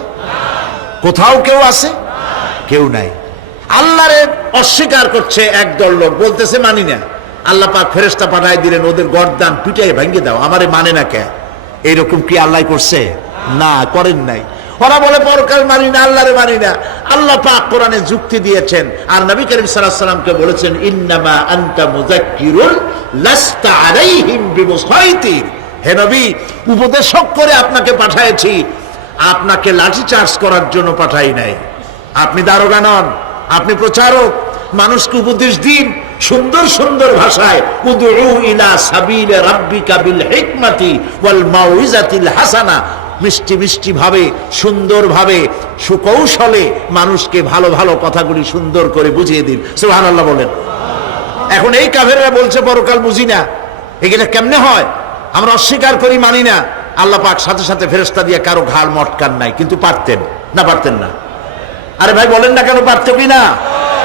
কোথাও কেউ আছে? কেউ নাই। আল্লাহরে অস্বীকার করছে একদল লোক, বলতেছে মানি না। আল্লাহ পাক ফেরেশতা পাঠায় দিলেন, ওদের গর্দান পিটাই ভেঙে দাও, আমারে মানে না কে? এইরকম কি আল্লাহ করছে? না, করেন নাই। ওরা বলে পরকাল মানি না, আল্লাহরে মানি না। আল্লাহ পাক কোরআনে যুক্তি দিয়েছেন, আর নবী করিম সাল্লাল্লাহু আলাইহি সাল্লামকে বলেছেন ইন্নামা আনতা মুযাক্কিরুন লাস্তা আলাইহিম বিমুসাইতির। হে নবী, উপদেশক করে আপনাকে পাঠিয়েছি, আপনাকে লাঠি চার্জ করার জন্য পাঠাই নাই। আপনি দারোগা নন, আপনি প্রচারক। মানুষকে উপদেশ দিন সুন্দর সুন্দর ভাষায়, উদউ ইলা সাবিলি রাব্বিকা বিল হিকমাতি ওয়াল মাউইজাতিল হাসানা, মিষ্টি মিষ্টি ভাবে, সুন্দর ভাবে, সুকৌশলে মানুষকে ভালো ভালো কথাগুলি সুন্দর করে বুঝিয়ে দিন। সুবহানাল্লাহ বলেন। এখন এই কাফেররা বলছে পরকাল বুঝি না, এগুলো কেমনে হয়? আমরা অস্বীকার করি, মানি না। আল্লাহ পাক সাথে সাথে ফেরেশতা দিয়ে কারো ঘাড় মটকান নাই, কিন্তু পারতেন না? পারতেন না? আরে ভাই বলেন না কেন, পারতেন কি না?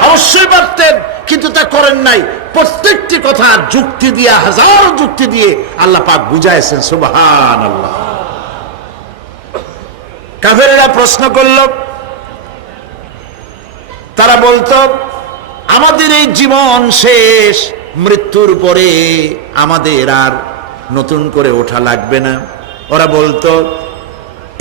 অবশ্যই পারতেন, কিন্তু তা করেন নাই। প্রত্যেকটি কথা যুক্তি দিয়ে, হাজারো যুক্তি দিয়ে আল্লাহ পাক বুঝাইছেন। সুবহানাল্লাহ। কাফেরেরা প্রশ্ন করল, তারা বলতো আমাদের এই জীবন শেষ, মৃত্যুর পরে আমাদের আর নতুন করে ওঠা লাগবে না। ওরা বলতো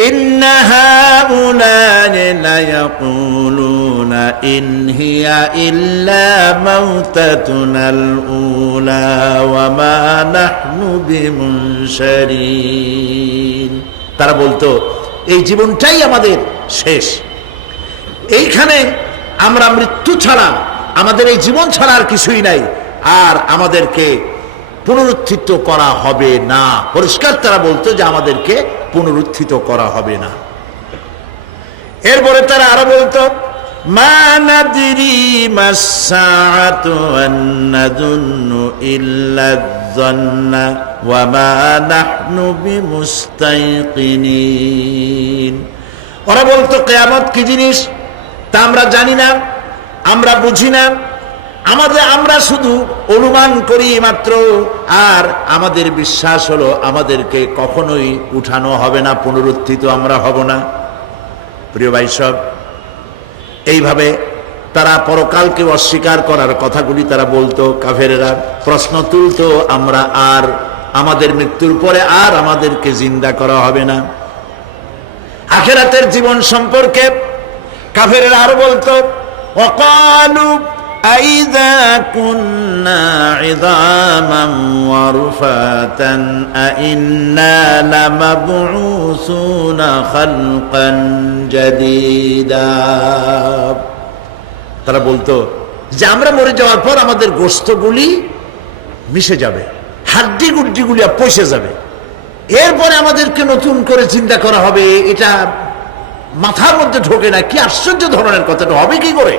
ইন্না হাউলানি লায়াকুলুনা ইন হিয়া ইল্লা মাউতাতুনাল উলা ওয়া মা নাহনু বিমুনশারিন। তারা বলতো এই জীবনটাই আমাদের শেষ, এইখানে আমরা মৃত্যু ছাড়া, আমাদের এই জীবন ছাড়া আর কিছুই নাই, আর আমাদেরকে পুনরুত্থিত করা হবে না। পরিষ্কার তারা বলতো যে আমাদেরকে পুনরুত্থিত করা হবে না। এরপরে তারা আরো বলতো মা নাদরি মাসসাআতু ওয়ান নাযুন্নু ইল্লা যান্না ওয়া মা নাহনু বিমুস্তাইকিনিন। ওরা বলতো কিয়ামত কি জিনিস তা আমরা জানি না, আমরা বুঝি না, আমরা শুধু অনুমান করি মাত্র, আর আমাদের বিশ্বাস হলো আমাদেরকে কখনোই উঠানো হবে না, পুনরুত্থিত আমরা হব না। প্রিয় ভাই সব, এইভাবে তারা পরকালকে অস্বীকার করার কথাগুলি তারা বলতো, কাফেরেরা প্রশ্ন তুলতো, আমরা আর আমাদের মৃত্যুর পরে আর আমাদেরকে জিন্দা করা হবে না। আখিরাতের জীবন সম্পর্কে কাফেরেরা আরো বলতো, ওয়াকালু আইযা কুন্না ইযামান ওয়া রুফাতান আইন্না লামাবউসুনা খালকান জাদীদা। তারা বলতো যে আমরা মরে যাওয়ার পর আমাদের গোশতগুলি মিশে যাবে, হাড্ডি গুড্ডিগুলি পচে যাবে, এরপরে আমাদেরকে নতুন করে চিন্তা করা হবে। এটা মাথার মধ্যে ঢোকে না, কি আশ্চর্য ধরনের কথাটা হবে কি করে?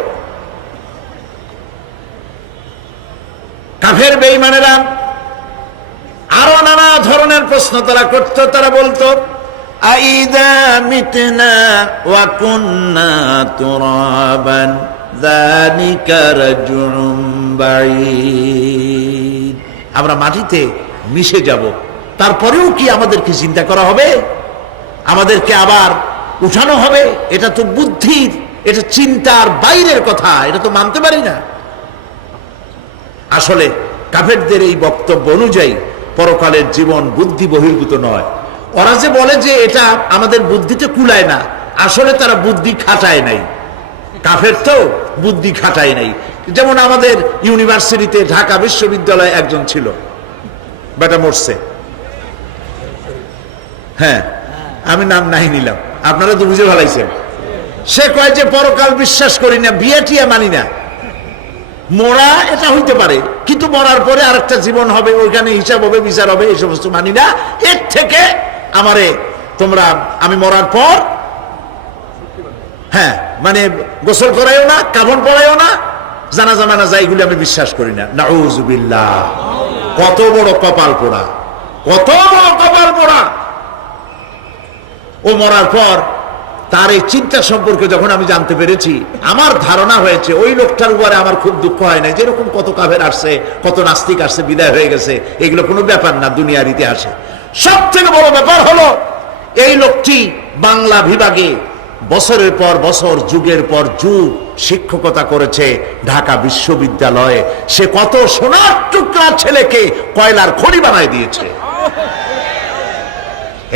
কাফের বেঈমানেরা আরো নানা ধরনের প্রশ্ন তারা করত। তারা বলতো, আইদা মিতনা ওয়া কুন্না তুরাবান যালিকা রাজউম বাঈদ। আমরা মাটিতে মিশে যাব, তারপরেও কি আমাদেরকে চিন্তা করা হবে, আমাদেরকে আবার উঠানো হবে? এটা তো বুদ্ধির, এটা চিন্তার বাইরের কথা, এটা তো মানতে পারি না। আসলে কাফেরদের এই বক্তব্য অনুযায়ী পরকালের জীবন বুদ্ধি বহির্ভূত নয়। ওরা যে বলে যে এটা আমাদের বুদ্ধিতে কুলায় না, আসলে তারা বুদ্ধি খাটায় নাই। কাফের তো বুদ্ধি খাটায় নাই। যেমন আমাদের ইউনিভার্সিটিতে ঢাকা বিশ্ববিদ্যালয়ে একজন ছিল, বেটা মরছে, হ্যাঁ আমি নাম নাই নিলাম, আপনারা তো বুঝে ভালাইছেন। সে কয় যে পরকাল বিশ্বাস করি না, বিয়ে টিয়া মানি না, মরা এটা হইতে পারে কিন্তু মরার পরে আরেকটা জীবন হবে, ওইখানে হিসাব হবে, বিচার হবে, এই সমস্ত মানি না। এর থেকে আমারে তোমরা, আমি মরার পর হ্যাঁ মানে গোসল করাইও না, কাফন পরাইও না, জানাজা মানাজা এগুলি আমি বিশ্বাস করি না। নাউযুবিল্লাহ। কত বড় কপাল পোড়া, কত বড় কপাল পোড়া! ও মরার পর তার এই চিন্তা সম্পর্কে যখন আমি জানতে পেরেছি, আমার ধারণা হয়েছে ওই লোকটার উপরে আমার খুব দুঃখ হয় না। যেরকম কত কাফের আসছে, কত নাস্তিক আসছে, বিদায় হয়ে গেছে, এগুলো কোনো ব্যাপার না দুনিয়ার ইতিহাসে। সব থেকে বড় ব্যাপার হলো এই লোকটি বাংলা বিভাগে বছরের পর বছর, যুগের পর যুগ শিক্ষকতা করেছে ঢাকা বিশ্ববিদ্যালয়ে। সে কত সোনার টুকরা ছেলেকে কয়লার খড়ি বানায় দিয়েছে।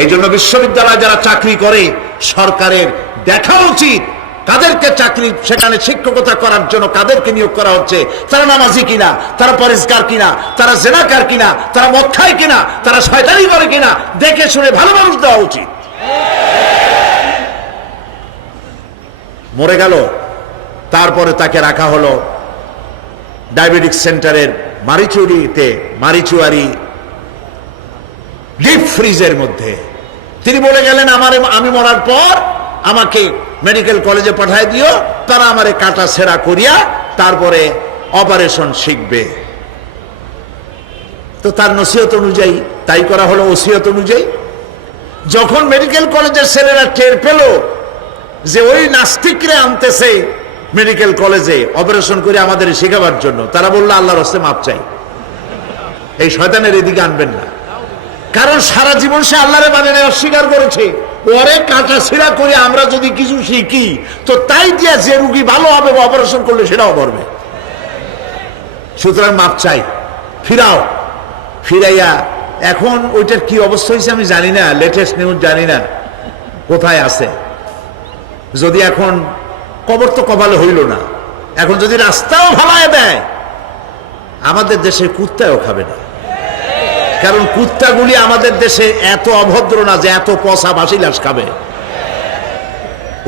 এই জন্য বিশ্ববিদ্যালয়ে যারা চাকরি করে সরকারের দেখা উচিত কাদেরকে চাকরি, সেখানে শিক্ষকতা করার জন্য কাদেরকে নিয়োগ করা হচ্ছে, তারা নামাজি কিনা, তারা পরিষ্কার কিনা, তারা জেনাকার কিনা, তারা মদ খায় কিনা, তারা শয়তানি করে কিনা, দেখে শুনে ভালো মানুষ দেওয়া উচিত। মরে গেল, তারপরে তাকে রাখা হলো ডায়াবেটিক সেন্টারের মারিচুয়ারি ডিপ ফ্রিজের মধ্যে। তিনি বলে গেলেন, আমি মরার পর আমাকে মেডিকেল কলেজে পাঠায় দিও, তারা আমারে কাটা ছেঁড়া করিয়া তারপরে অপারেশন শিখবে। তো তার নসিহত অনুযায়ী তাই করা হলো, ওসিয়ত অনুযায়ী। যখন মেডিকেল কলেজের ছেলেরা টের পেল যে ওই নাস্তিকরে আনতেছে মেডিকেল কলেজে অপারেশন করে আমাদের শেখাবার জন্য, তারা বললো আল্লাহর হস্তে মাপ চাই, এই শয়তানের এদিকে আনবেন না। কারণ সারা জীবন সে আল্লাহরে মানে না, অস্বীকার করেছে। পরে কাটা ছিঁড়া করে আমরা যদি কিছু শিখি তো তাই দিয়া যে রুগী ভালো হবে বা অপারেশন করলে সেটাও করবে। সুতরাং মাপ চাই, ফিরাও। ফিরাইয়া এখন ওইটার কি অবস্থা হয়েছে আমি জানি না, লেটেস্ট নিউজ জানি না কোথায় আছে। যদি এখন কবর তো কপালে হইল না, এখন যদি রাস্তাও ভালায় দেয়, আমাদের দেশে কুত্তাও খাবে না। কারণ কুত্তাগুলি আমাদের দেশে এত অভদ্র না যে এত পচা বাসি লাশ খাবে,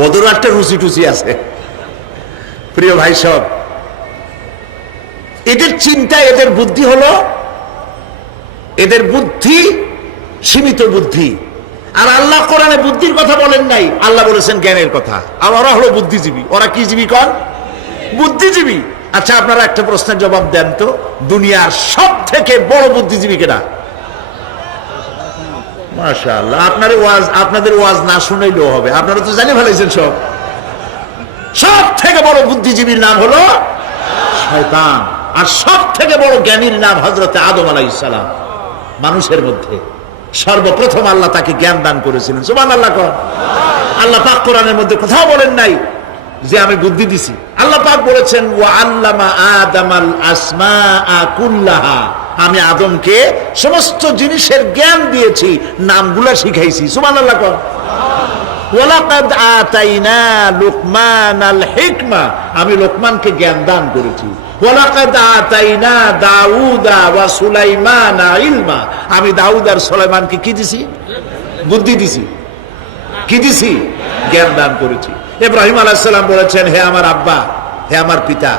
ওদেরও একটা রুচি টুচি আছে। প্রিয় ভাই সব, এদের চিন্তা, এদের বুদ্ধি হলো, এদের বুদ্ধি সীমিত বুদ্ধি। আর আল্লাহ কোরআনে বুদ্ধির কথা বলেন নাই, আল্লাহ বলেছেন জ্ঞানের কথা। আর ওরা হলো বুদ্ধিজীবী। ওরা কি জীবী কন? বুদ্ধিজীবী। আচ্ছা আপনারা একটা প্রশ্নের জবাব দেন তো, দুনিয়ার সব থেকে বড় বুদ্ধিজীবী কেনা? মাশাআল্লাহ, আপনাদের ওয়াজ না শুনাইলেও হবে, আপনারা তো জানিয়ে ফেলেছেন সব। সব থেকে বড় বুদ্ধিজীবীর নাম হলো শয়তান, আর সব থেকে বড় জ্ঞানীর নাম হযরত আদম আলাইহিস সালাম। মানুষের মধ্যে সর্বপ্রথম আল্লাহ তাকে জ্ঞান দান করেছিলেন। সুবহানাল্লাহ। আল্লাহ পাক কোরআনের মধ্যে কোথাও বলেন নাই যে আমি বুদ্ধি দিছি। আল্লাহ পাক বলেছেন ওয়া আল্লামা আদামাল আসমাআ কুল্লাহা, আমি আদমকে সমস্ত জিনিসের জ্ঞান দিয়েছি, নামগুলা শিখাইছি। সুবহানাল্লাহ। কোন ওয়ালাকাদ আতাইনা লুকমানাল হিকমা, আমি লোকমানকে জ্ঞান দান করেছি। ওয়ালাকাদ আতাইনা দাউদা ওয়া সুলাইমানা ইলমা, আমি দাউদ আর সুলাইমানকে কি দিছি? বুদ্ধি দিছি। কি দিছি? জ্ঞান দান করেছি। ইব্রাহিম আলাইহিস সালাম বলেছেন, হে আমার আব্বা, হে আমার পিতা,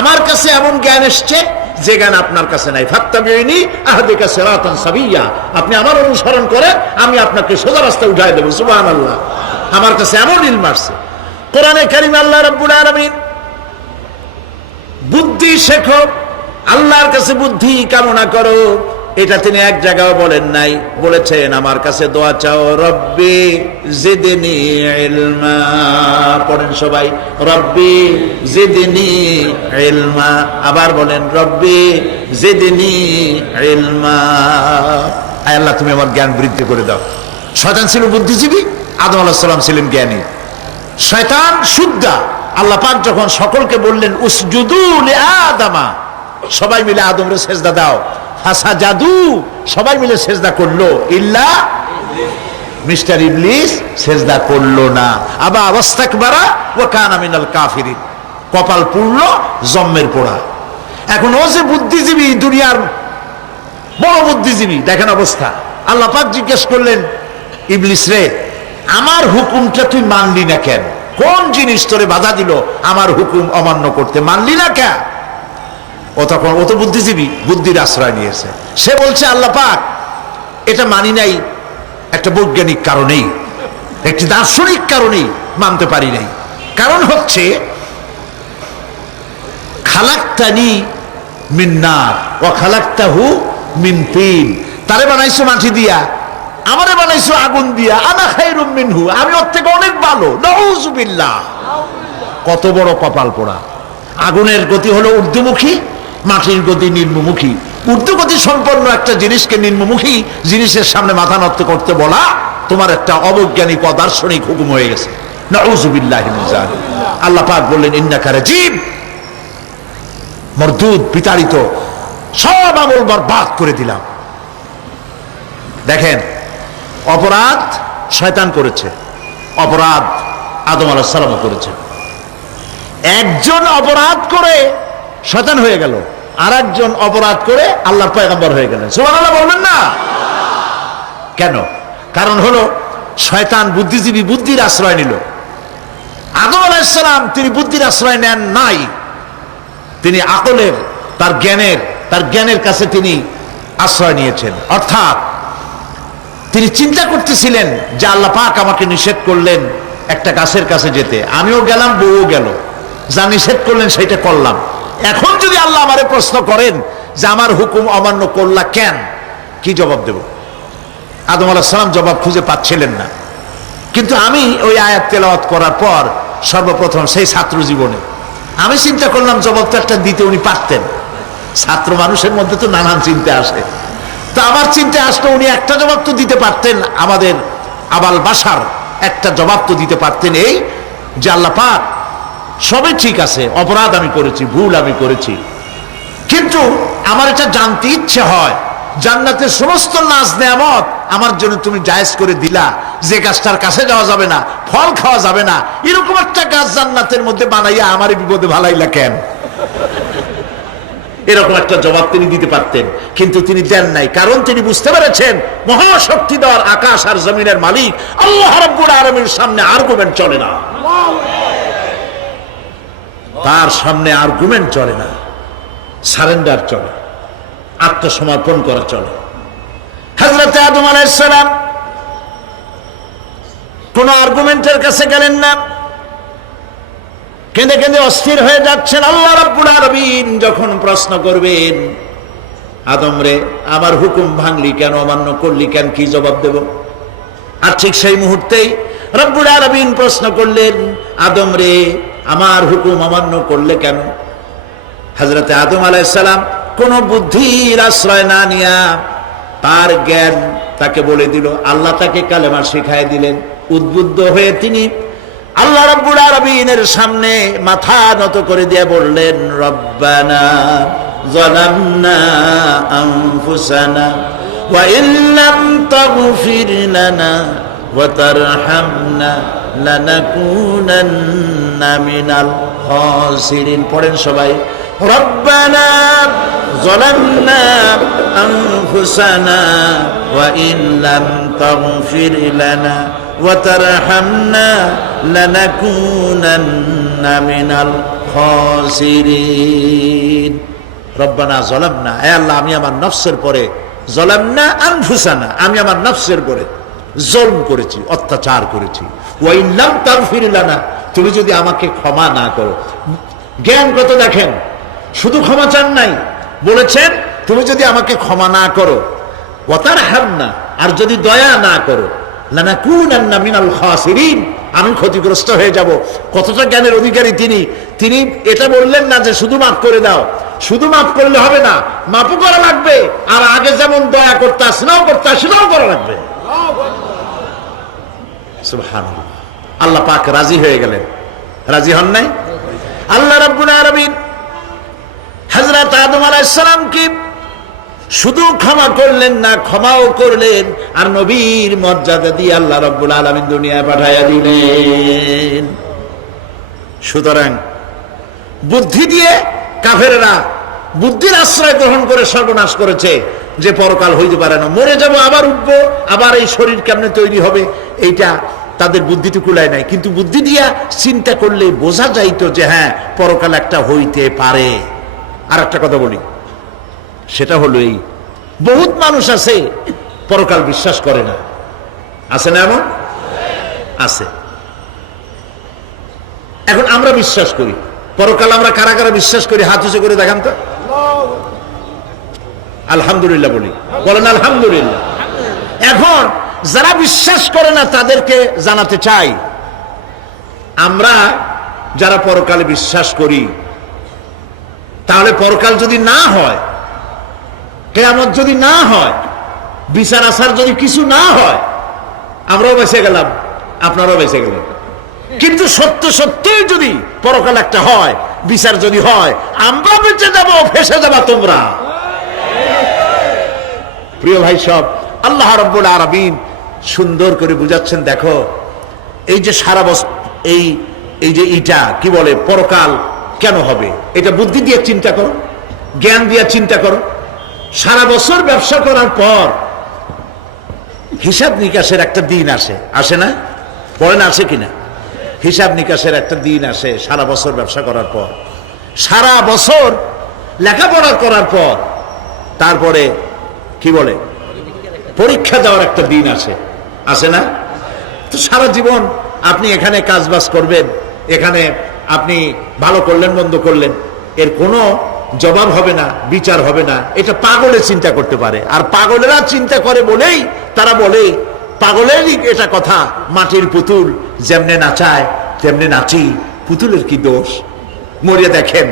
আমার কাছে এমন জ্ঞান এসছে যে জ্ঞান আপনার কাছে নাই। ফাত্তাবিউনি আহদিকা সিরাতান সাবিয়্যা, আপনি আমার অনুসরণ করেন, আমি আপনাকে সোজা রাস্তায় উঠাই দেব। সুবহানাল্লাহ। আমার কাছে এমন ইলম আসছে। কোরআনে কারীম আল্লাহ রাব্বুল আলামিন বুদ্ধি শেখো, আল্লাহর কাছে বুদ্ধি কামনা করো, এটা তিনি এক জায়গায় বলেন নাই। বলেছেন আমার কাছে দোয়া চাও, রব্বি জিদনি ইলমা। পড়েন সবাই, রব্বি জিদনি ইলমা। আবার বলেন, রব্বি জিদনি ইলমা। আয় আল্লাহ, তুমি আমার জ্ঞান বৃদ্ধি করে দাও। শয়তান ছিল বুদ্ধিজীবী, আদম আলাইহিস সালাম ছিলেন জ্ঞানী। শয়তান শুদ্ধা। আল্লাহ পাক যখন সকলকে বললেন উসজুদু লিআদামা, সবাই মিলে আদমরে সেজদা দাও, ফাসাজাদু, সবাই মিলে সেজদা করলো, ইল্লা মিস্টার ইবলিস সেজদা করলো না। আবা ওয়াস্তাকবারা ওয়া কানা মিনাল কাফিরিন, কপাল পুড়লো, জম্মের পোড়া। এখন ও যে বুদ্ধিজীবী, দুনিয়ার বড় বুদ্ধিজীবী, দেখেন অবস্থা। আল্লাহ পাক জিজ্ঞেস করলেন, ইবলিস রে, আমার হুকুমটা তুই মানলি না কেন? কোন জিনিস তোরে বাধা দিল আমার হুকুম অমান্য করতে? মানলি না কেন? ও তখন, ও তো বুদ্ধিজীবী, বুদ্ধির আশ্রয় নিয়েছে। সে বলছে, আল্লাহ পাক, এটা মানি নাই একটা বৈজ্ঞানিক কারণেই, একটি দার্শনিক কারণেই মানতে পারি নাই। কারণ হচ্ছে খালাকতানি মিন নার ওয়া খালাকতাহু মিন তিন, তারে বানাইছো মাটি দিয়া, আমারে বানাইছো আগুন দিয়া, আনা খায়রুম মিনহু, আমি ওর থেকে অনেক ভালো। নাউযুবিল্লাহ। কত বড় কপাল পোড়া। আগুনের গতি হলো ঊর্ধ্বমুখী, মাটির গতি নিম্নমুখী। ঊর্ধ্বগতি সম্পন্ন একটা জিনিসকে নিম্নমুখী জিনিসের সামনে মাথা নত করতে বলা তোমার একটা অবৈজ্ঞানিক অদার্শনিক হুকুম হয়ে গেছে। নাউযুবিল্লাহি মিন যালিক। আল্লাহ পাক বললেন, ইন্নাকা রাজীম, মরদুদ, বিতাড়িত, সব আমল বরবাদ করে দিলাম। দেখেন, অপরাধ শয়তান করেছে, অপরাধ আদম আলাইহিস সালাম করেছে। একজন অপরাধ করে শয়তান হয়ে গেল, আর একজন অপরাধ করে আল্লাহর পয়গম্বর হয়ে গেলেন। সুবহানাল্লাহ বলবেন না? কেন? কারণ হলো শয়তান বুদ্ধিজীবী, বুদ্ধির আশ্রয় নিল। আদম আলাইহিস সালাম তিনি বুদ্ধির আশ্রয় নেন নাই, তিনি আকলের, তার জ্ঞানের কাছে তিনি আশ্রয় নিয়েছেন। অর্থাৎ তিনি চিন্তা করতেছিলেন যে আল্লাহ পাক আমাকে নিষেধ করলেন একটা গাছের কাছে যেতে, আমিও গেলাম, বউও গেল, যা নিষেধ করলেন সেটা করলাম। এখন যদি আল্লাহ আমারে প্রশ্ন করেন যে আমার হুকুম অমান্য করলা কেন, কি জবাব দেব? আদম আলাইহিস সালাম জবাব খুঁজে পাচ্ছিলেন না। কিন্তু আমি ওই আয়াত তেলাওয়াত করার পর সর্বপ্রথম সেই ছাত্র জীবনে আমি চিন্তা করলাম জবাব তো একটা দিতে উনি পারতেন। ছাত্র মানুষের মধ্যে তো নানান চিন্তা আসে, তো আমার চিন্তা আসলো উনি একটা জবাব তো দিতে পারতেন, আমাদের আবাল বাসার একটা জবাব তো দিতে পারতেন, এই যে আল্লাহ পাক সবই ঠিক আছে, অপরাধ আমি করেছি, ভুল আমি করেছি, কিন্তু আমার এটা জানতে ইচ্ছে হয় জান্নাতের সমস্ত নাজ নেয়ামত আমার জন্য তুমি জায়েজ করে দিলা, যে গাছটার কাছে যাওয়া যাবে না, ফল খাওয়া যাবে না, এরকম একটা গাছ জান্নাতের মধ্যে বানাইয়া আমার বিপদে ভালাইলা কেন? এরকম একটা জবাব তিনি দিতে পারতেন, কিন্তু তিনি দেন নাই। কারণ তিনি বুঝতে পেরেছেন মহাশক্তিধর আকাশ আর জমিনের মালিক আল্লাহ রাব্বুল আলামিনের সামনে আর্গুমেন্ট চলে না, তার সামনে আর্গুমেন্ট চলে না, সারেন্ডার চলে, আত্মসমর্পণ করা চলে। হযরত আদম আলাইহিস সালাম কোন আর্গুমেন্টের কাছে গেলেন না, কেঁদে কেঁদে অস্থির হয়ে যাচ্ছেন। আল্লাহ রাব্বুল আলামিন যখন প্রশ্ন করবেন, আদম রে আমার হুকুম ভাঙলি কেন, অমান্য করলি কেন, কি জবাব দেব? আর ঠিক সেই মুহূর্তেই রব্বুল আলামিন প্রশ্ন করলেন, আদম রে আমার হুকুম অমান্য করলে কেন? হযরত আদম আলাইহিস সালাম কোন বুদ্ধির আশ্রয় না নিয়া তার জ্ঞান তাকে বলে দিল, আল্লাহ তাকে কালেমা শিখায় দিলেন। উদ্বুদ্ধ হয়ে তিনি আল্লাহ রাব্বুল আলামিনের সামনে মাথা নত করে দিয়ে বললেন, রব্বানা যালামনা আনফুসানা ওয়া ইল্লাম তাগফির লানা ওয়া তারহামনা লানাকুনান্না মিনাল খাসিরিন। পড়েন সবাই, রব্বানা যালামনা আনফুসানা ওয়া ইল্লাম তাগফির লানা ওয়া তারহামনা লানাকুনান্না মিনাল খাসিরিন। রব্বানা যালামনা, হে আল্লাহ আমি আমার নফসের পরে, যালামনা আনফুসানা আমি আমার নফসের পরে জুলম করেছি, অত্যাচার করেছি। ওয়া ইন লাম তাগফির লানা, তুমি যদি আমাকে ক্ষমা না করো। জ্ঞান কত দেখেন, শুধু ক্ষমা চান নাই, বলেছেন তুমি যদি আমাকে ক্ষমা না করো, ওয়া তারহামনা আর যদি দয়া না করো, লানাকুনান্না মিনাল খাসিরিন আমি ক্ষতিগ্রস্ত হয়ে যাব। কতটা জ্ঞানের অধিকারী তিনি! তিনি এটা বললেন না যে শুধু মাফ করে দাও, শুধু মাফ করলে হবে না, মাফও করা লাগবে, আর আগে যেমন দয়া করতে স্নেহ করতে সেটাও করা লাগবে। সুবহানাল্লাহ। আল্লাহ পাক রাজি হয়ে গেলেন, রাজি হন নাই? আল্লাহ রাব্বুল আলামিন হযরত আদম আলাইহিস সালামকে শুধু ক্ষমা করলেন না, ক্ষমাও করলেন, আর নবীর মর্যাদা দিয়ে আল্লাহ রাব্বুল আলামিন দুনিয়ায় পাঠাইয়া দিলেন। সুতরাং বুদ্ধি দিয়ে কাফেররা বুদ্ধির আশ্রয় গ্রহণ করে সর্বনাশ করেছে, যে পরকাল হইতে পারে না, মরে যাব আবার উঠবো, আবার এই শরীর কেমনে তৈরি হবে, এইটা তাদের বুদ্ধিতে কুলায় নাই। কিন্তু বুদ্ধি দিয়া চিন্তা করলে বোঝা যাইতো যে হ্যাঁ পরকাল একটা হইতে পারে। আর একটা কথা বলি, সেটা হলো এই, বহুত মানুষ আছে পরকাল বিশ্বাস করে না, আছে না? এমন আছে। এখন আমরা বিশ্বাস করি পরকাল, আমরা কারা কারা বিশ্বাস করি হাত উঁচু করে দেখান তো। আলহামদুলিল্লাহ বলি, বলেন আলহামদুলিল্লাহ। এখন যারা বিশ্বাস করে না তাদেরকে জানাতে চাই, আমরা যারা পরকালে বিশ্বাস করি, তাহলে পরকাল যদি না হয়, কিয়ামত যদি না হয়, বিচার আচার যদি কিছু না হয়, আমরাও বেঁচে গেলাম, আপনারাও বেঁচে গেলেন। কিন্তু সত্য সত্যই যদি পরকাল একটা হয়, বিচার যদি হয়, আমরা বেঁচে যাব, ফেসে যাবা তোমরা। প্রিয় ভাই সব, আল্লাহ রাব্বুল আলামিন সুন্দর করে বুঝাচ্ছেন। দেখো এই যে সারা বছর এই যে ইটা কি বলে পরকাল কেন হবে, এটা বুদ্ধি দিয়ে চিন্তা করো, জ্ঞান দিয়ে চিন্তা করো। সারা বছর ব্যবসা করার পর হিসাব নিকাশের একটা দিন আসে, আসে না? বলেন আসে কিনা? হিসাব নিকাশের একটা দিন আসে সারা বছর ব্যবসা করার পর, সারা বছর লেখাপড়া করার পর, তারপরে কি বলে পরীক্ষা দেওয়ার একটা দিন আসে, আসে না? তো সারা জীবন আপনি এখানে কাজবাজ করবেন, এখানে আপনি ভালো করলেন মন্দ করলেন, এর কোনো জবাব হবে না, বিচার হবে না। এটা পাগলে চিন্তা করতে পারে, আর পাগলেরা চিন্তা করে বলেই তারা বলে, পাগলেরই এটা কথা, মাটির পুতুল যেমনে নাচায় তেমনে নাচি, পুতুলের কি দোষ? মরিয়া দেখেন,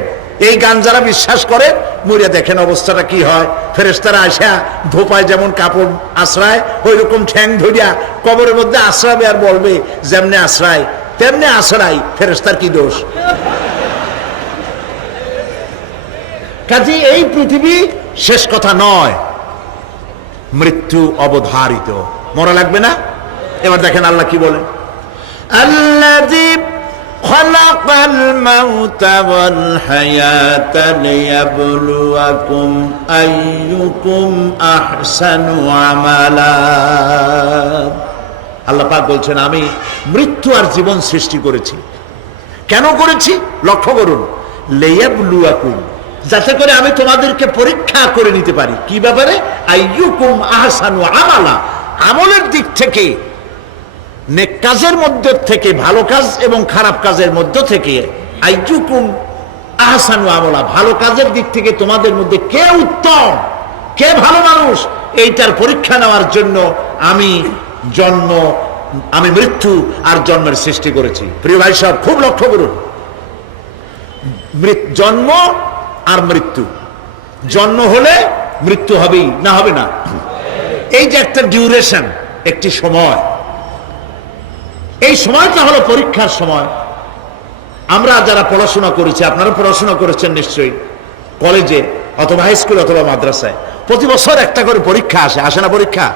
এই গান যারা বিশ্বাস করে মরিয়া দেখেন অবস্থাটা কি হয়। ফেরেশতারা আসা ধোপায় যেমন কাপড় আশ্রায়, ওই রকম ঠ্যাং ধরিয়া কবরের মধ্যে আশ্রাবে, আর বলবে যেমনে আশ্রায় তেমনে আশ্রাই, ফেরেশতার কি দোষ? কাজে এই পৃথিবী শেষ কথা নয়, মৃত্যু অবধারিত, মরা লাগবে না। এবার দেখেন আল্লাহ কি বলেন, আল্লাযী খালাকাল মাউতা ওয়াল হায়াতা লিয়াবলুয়াকুম আইয়ুকুম আহসানু আমালা। আল্লাহ পাক বলছেন আমি মৃত্যু আর জীবন সৃষ্টি করেছি। কেন করেছি? লক্ষ্য করুন, লিয়াবলুয়াকুম, যাতে করে আমি তোমাদেরকে পরীক্ষা করে নিতে পারি। কি ব্যাপারে? আইয়ুকুম আহসানু আমালা, আমলের দিক থেকে, নেক কাজের মধ্য থেকে, ভালো কাজ এবং খারাপ কাজের মধ্য থেকে, আইয়ুকুম আহসানু আমালা, ভালো কাজের দিক থেকে তোমাদের মধ্যে কে উত্তম, কে ভালো মানুষ, এইটার পরীক্ষা নেওয়ার জন্য আমি মৃত্যু আর জন্মের সৃষ্টি করেছি। প্রিয় ভাই সাহেব, খুব লক্ষ্য করুন, জন্ম আর মৃত্যু, জন্ম হলে মৃত্যু হবেই, না হবে না? এই যে একটা ডিউরেশন, একটি সময়, এই সময়টা হলো পরীক্ষার সময়। আমরা যারা পড়াশোনা করেছি, আপনারা পড়াশোনা করেছেন নিশ্চয়ই, কলেজে অথবা হাই স্কুল অথবা মাদ্রাসায় প্রতি বছর একটা করে পরীক্ষা আসে না পরীক্ষা?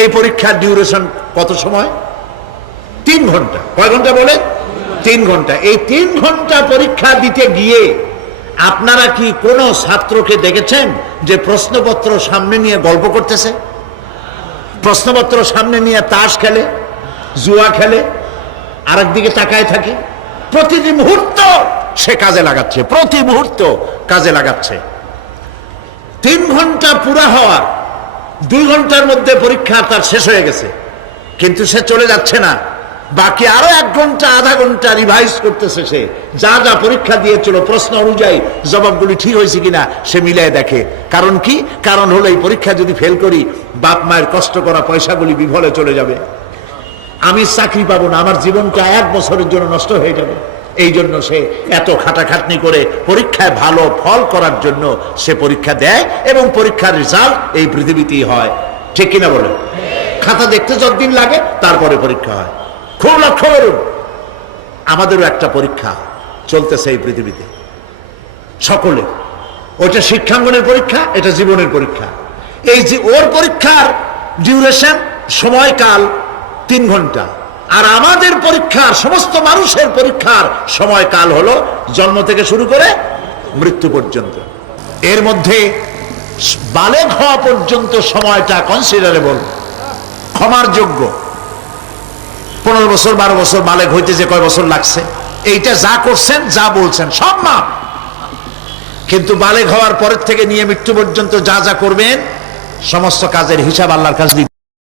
এই পরীক্ষার ডিউরেশন কত সময়? 3 ঘন্টা। কয় ঘন্টা বলে? 3 ঘন্টা। এই 3 ঘন্টা পরীক্ষা দিতে গিয়ে আপনারা কি কোনো ছাত্রকে দেখেছেন যে প্রশ্নপত্র সামনে নিয়ে গল্প করতেছে, প্রশ্নপত্র সামনে নিয়ে তাস খেলে, জুয়া খেলে, আরেকদিকে তাকায় থাকে? প্রতিটি মুহূর্ত সে কাজে লাগাচ্ছে, প্রতি মুহূর্ত কাজে লাগাচ্ছে। 3 ঘন্টা পুরা হওয়ার 2 ঘন্টার মধ্যে পরীক্ষা তার শেষ হয়ে গেছে, কিন্তু সে চলে যাচ্ছে না, বাকি আরো 1 ঘন্টা আধা ঘন্টা রিভাইজ করতেছে। সে যা যা পরীক্ষা দিয়েছিল প্রশ্ন অনুযায়ী জবাবগুলি ঠিক হয়েছে কিনা সে মিলাই দেখে। কারণ কি? কারণ হলো এই পরীক্ষা যদি ফেল করি, বাপ মায়ের কষ্ট করা পয়সাগুলি বিফলে চলে যাবে, আমি চাকরি পাবো না, আমার জীবনটা 1 বছরের জন্য নষ্ট হয়ে যাবে। এই জন্য সে এত খাটাখাটনি করে পরীক্ষায় ভালো ফল করার জন্য সে পরীক্ষা দেয়, এবং পরীক্ষার রেজাল্ট এই পৃথিবীতেই হয়। ঠিক কিনা বলে? খাতা দেখতে যতদিন লাগে তারপরে পরীক্ষা হয়। খুব লক্ষ্য করুন, আমাদেরও একটা পরীক্ষা চলতেছে এই পৃথিবীতে সকলে। ওইটা শিক্ষাঙ্গনের পরীক্ষা, এটা জীবনের পরীক্ষা। এই যে ওর পরীক্ষার ডিউরেশন, সময়কাল 3 ঘন্টা, আর আমাদের পরীক্ষার, সমস্ত মানুষের পরীক্ষার সময়কাল হলো জন্ম থেকে শুরু করে মৃত্যু পর্যন্ত। এর মধ্যে বালেগ হওয়া পর্যন্ত সময়টা কনসিডারেবল, ক্ষমার যোগ্য। 15 বছর 12 বছর বালেগ হইতে যে কয় বছর লাগছে, এইটা যা করছেন যা বলছেন সব মাপ। কিন্তু বালেগ হওয়ার পরের থেকে নিয়ে মৃত্যু পর্যন্ত যা যা করবেন সমস্ত কাজের হিসাব আল্লাহর কাছে